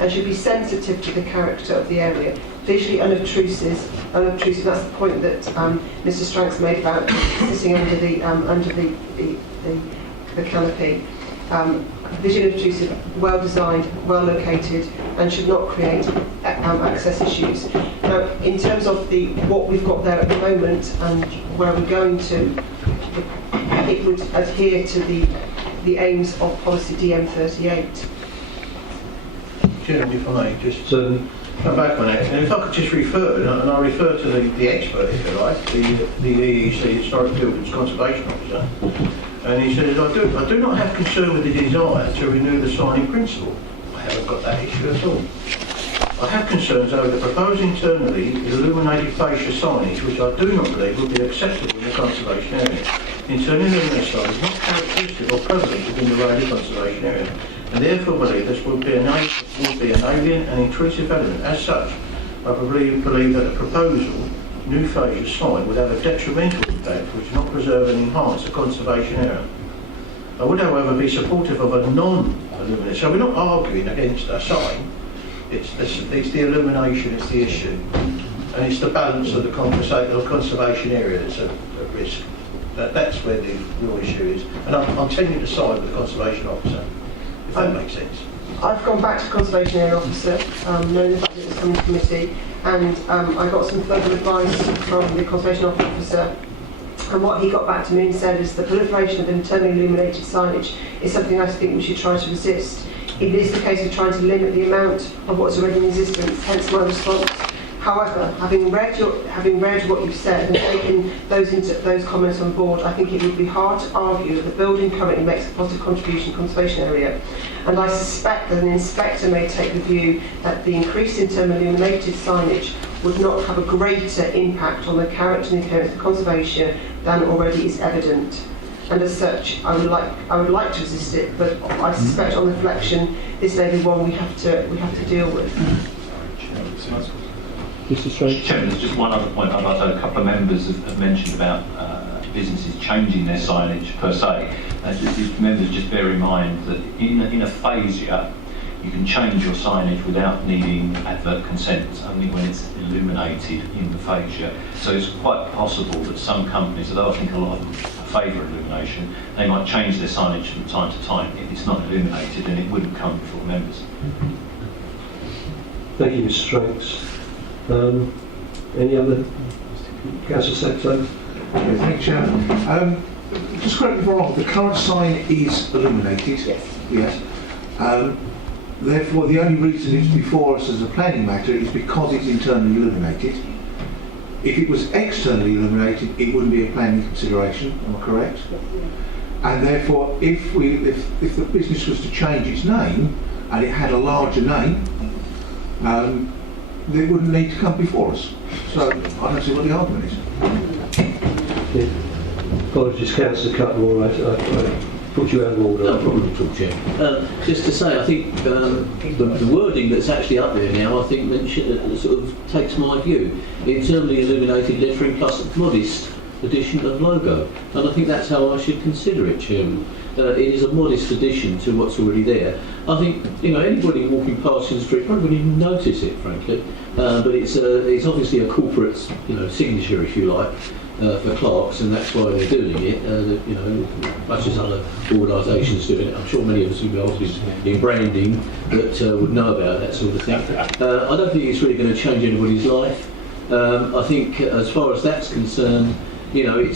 and should be sensitive to the character of the area, visually unobtrusive. That's the point that Mr. Stranks made about sitting under the canopy. Visually obtrusive, well designed, well located, and should not create access issues. Now, in terms of what we've got there at the moment and where we're going to, it would adhere to the aims of policy DM38. Chairman, if I may just come back on it, and if I could just refer, and I refer to the expert, if you like, the EEC Historic Buildings Conservation Officer. And he says, I do not have concern with the desire to renew the sign in principle. I haven't got that issue at all. I have concerns over the proposed internally illuminated fascia signage, which I do not believe would be acceptable in the conservation area. Internally illuminated sign is not characteristic or prevalent within the Rayleigh conservation area, and therefore believe this would be an alien and intrusive element. As such, I believe that the proposal new fascia sign would have a detrimental impact which would not preserve and enhance the conservation area. I would, however, be supportive of a non-illuminated. So we're not arguing against a sign. It's the illumination, it's the issue, and it's the balance of the conservation area that's at risk. That's where the real issue is, and I'm tending to side with the conservation officer, if that makes sense. I've gone back to the Conservation Area Officer, knowing the fact that it's coming to committee, and I got some further advice from the Conservation Officer, and what he got back to me and said is the proliferation of internally illuminated signage is something I think we should try to resist. It is the case of trying to limit the amount of what's already in existence, hence my response. However, having read what you've said and taken those comments on board, I think it would be hard to argue that the building currently makes a positive contribution to the conservation area. And I suspect that an inspector may take the view that the increased internally illuminated signage would not have a greater impact on the character and appearance of conservation than already is evident. And as such, I would like to resist it, but I suspect on reflection, this may be one we have to deal with. Mr. Strange? Chairman, there's just one other point I'd like to. A couple of members have mentioned about businesses changing their signage per se. Members just bear in mind that in aphasia, you can change your signage without needing advert consent, only when it's illuminated in aphasia. So it's quite possible that some companies, although I think a lot of them favour illumination, they might change their signage from time to time if it's not illuminated, and it wouldn't come before members. Thank you, Mr. Stranks. Any other? Councillor Septo? Thank you, Chairman. Just correct me if I'm wrong, the current sign is illuminated? Yes. Therefore, the only reason it's before us as a planning matter is because it's internally illuminated. If it was externally illuminated, it wouldn't be a planning consideration, am I correct? And therefore, if the business was to change its name, and it had a larger name, they wouldn't need to come before us. So, I don't see what the argument is. Yeah. Apologies, Councillor Cutmore, I put you out of order. No problem at all, Chair. Just to say, I think the wording that's actually up there now, I think sort of takes my view. Internally illuminated lettering plus a modest addition of logo. And I think that's how I should consider it, Chairman. It is a modest addition to what's already there. I think, anybody walking past in the street probably wouldn't even notice it, frankly. But it's obviously a corporate, signature, if you like, for clerks, and that's why they're doing it. Much as other organisations do it. I'm sure many of us who are in branding that would know about that sort of thing. I don't think it's really going to change anybody's life. I think, as far as that's concerned, I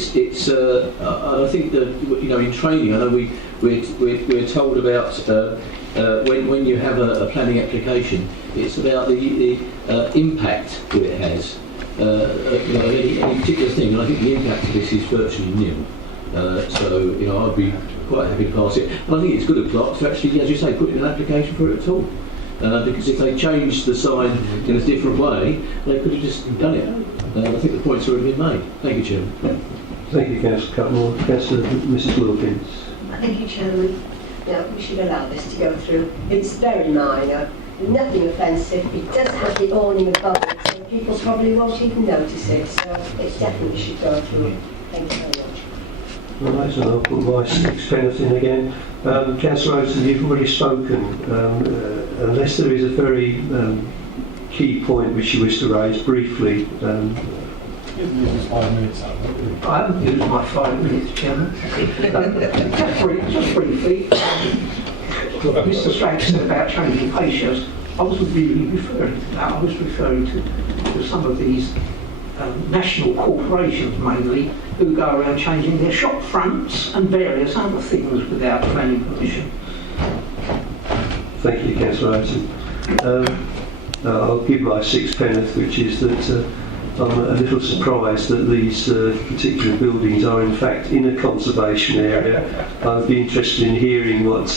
think that in training, I know we're told about when you have a planning application, it's about the impact that it has. Any particular thing, and I think the impact of this is virtually nil. So I'd be quite happy to pass it. And I think it's good of clerks to actually, as you say, put in an application for it at all. Because if they changed the sign in a different way, they could have just done it. I think the point's already been made. Thank you, Chairman. Thank you, Councillor Cutmore. Councillor Mrs. Wilkins. Thank you, Chairman. Yeah, we should allow this to go through. It's very minor, nothing offensive. It does have the awning above it, so people probably won't even notice it. So it definitely should go through. Thank you very much. Right, so I'll put my 6 pence in again. Councillor Oaten, you've already spoken. Unless there is a very key point which you wish to raise briefly. Use 5 minutes. I haven't used my 5 minutes, Chairman. Just briefly, Mr. Strange said about changing fascias. I wasn't really referring to that. I was referring to some of these national corporations mainly who go around changing their shop fronts and various other things without planning permission. Thank you, Councillor Oaten. I'll give my 6 pence, which is that I'm a little surprised that these particular buildings are in fact in a conservation area. I'd be interested in hearing what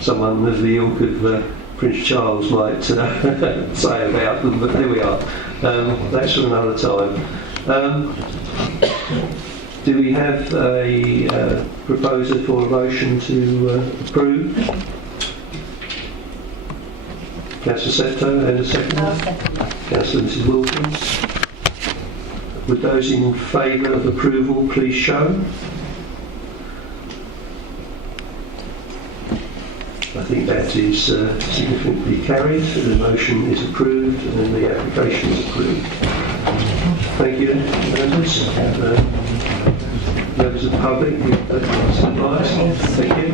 someone of the ilk of Prince Charles might say about them, but there we are. That's for another time. Do we have a proposer for a motion to approve? Councillor Septo, and a second? Councillor Mrs. Wilkins. Would those in favour of approval please show? I think that is significantly carried. The motion is approved and the application is approved. Thank you, members. Members of the public, thank you.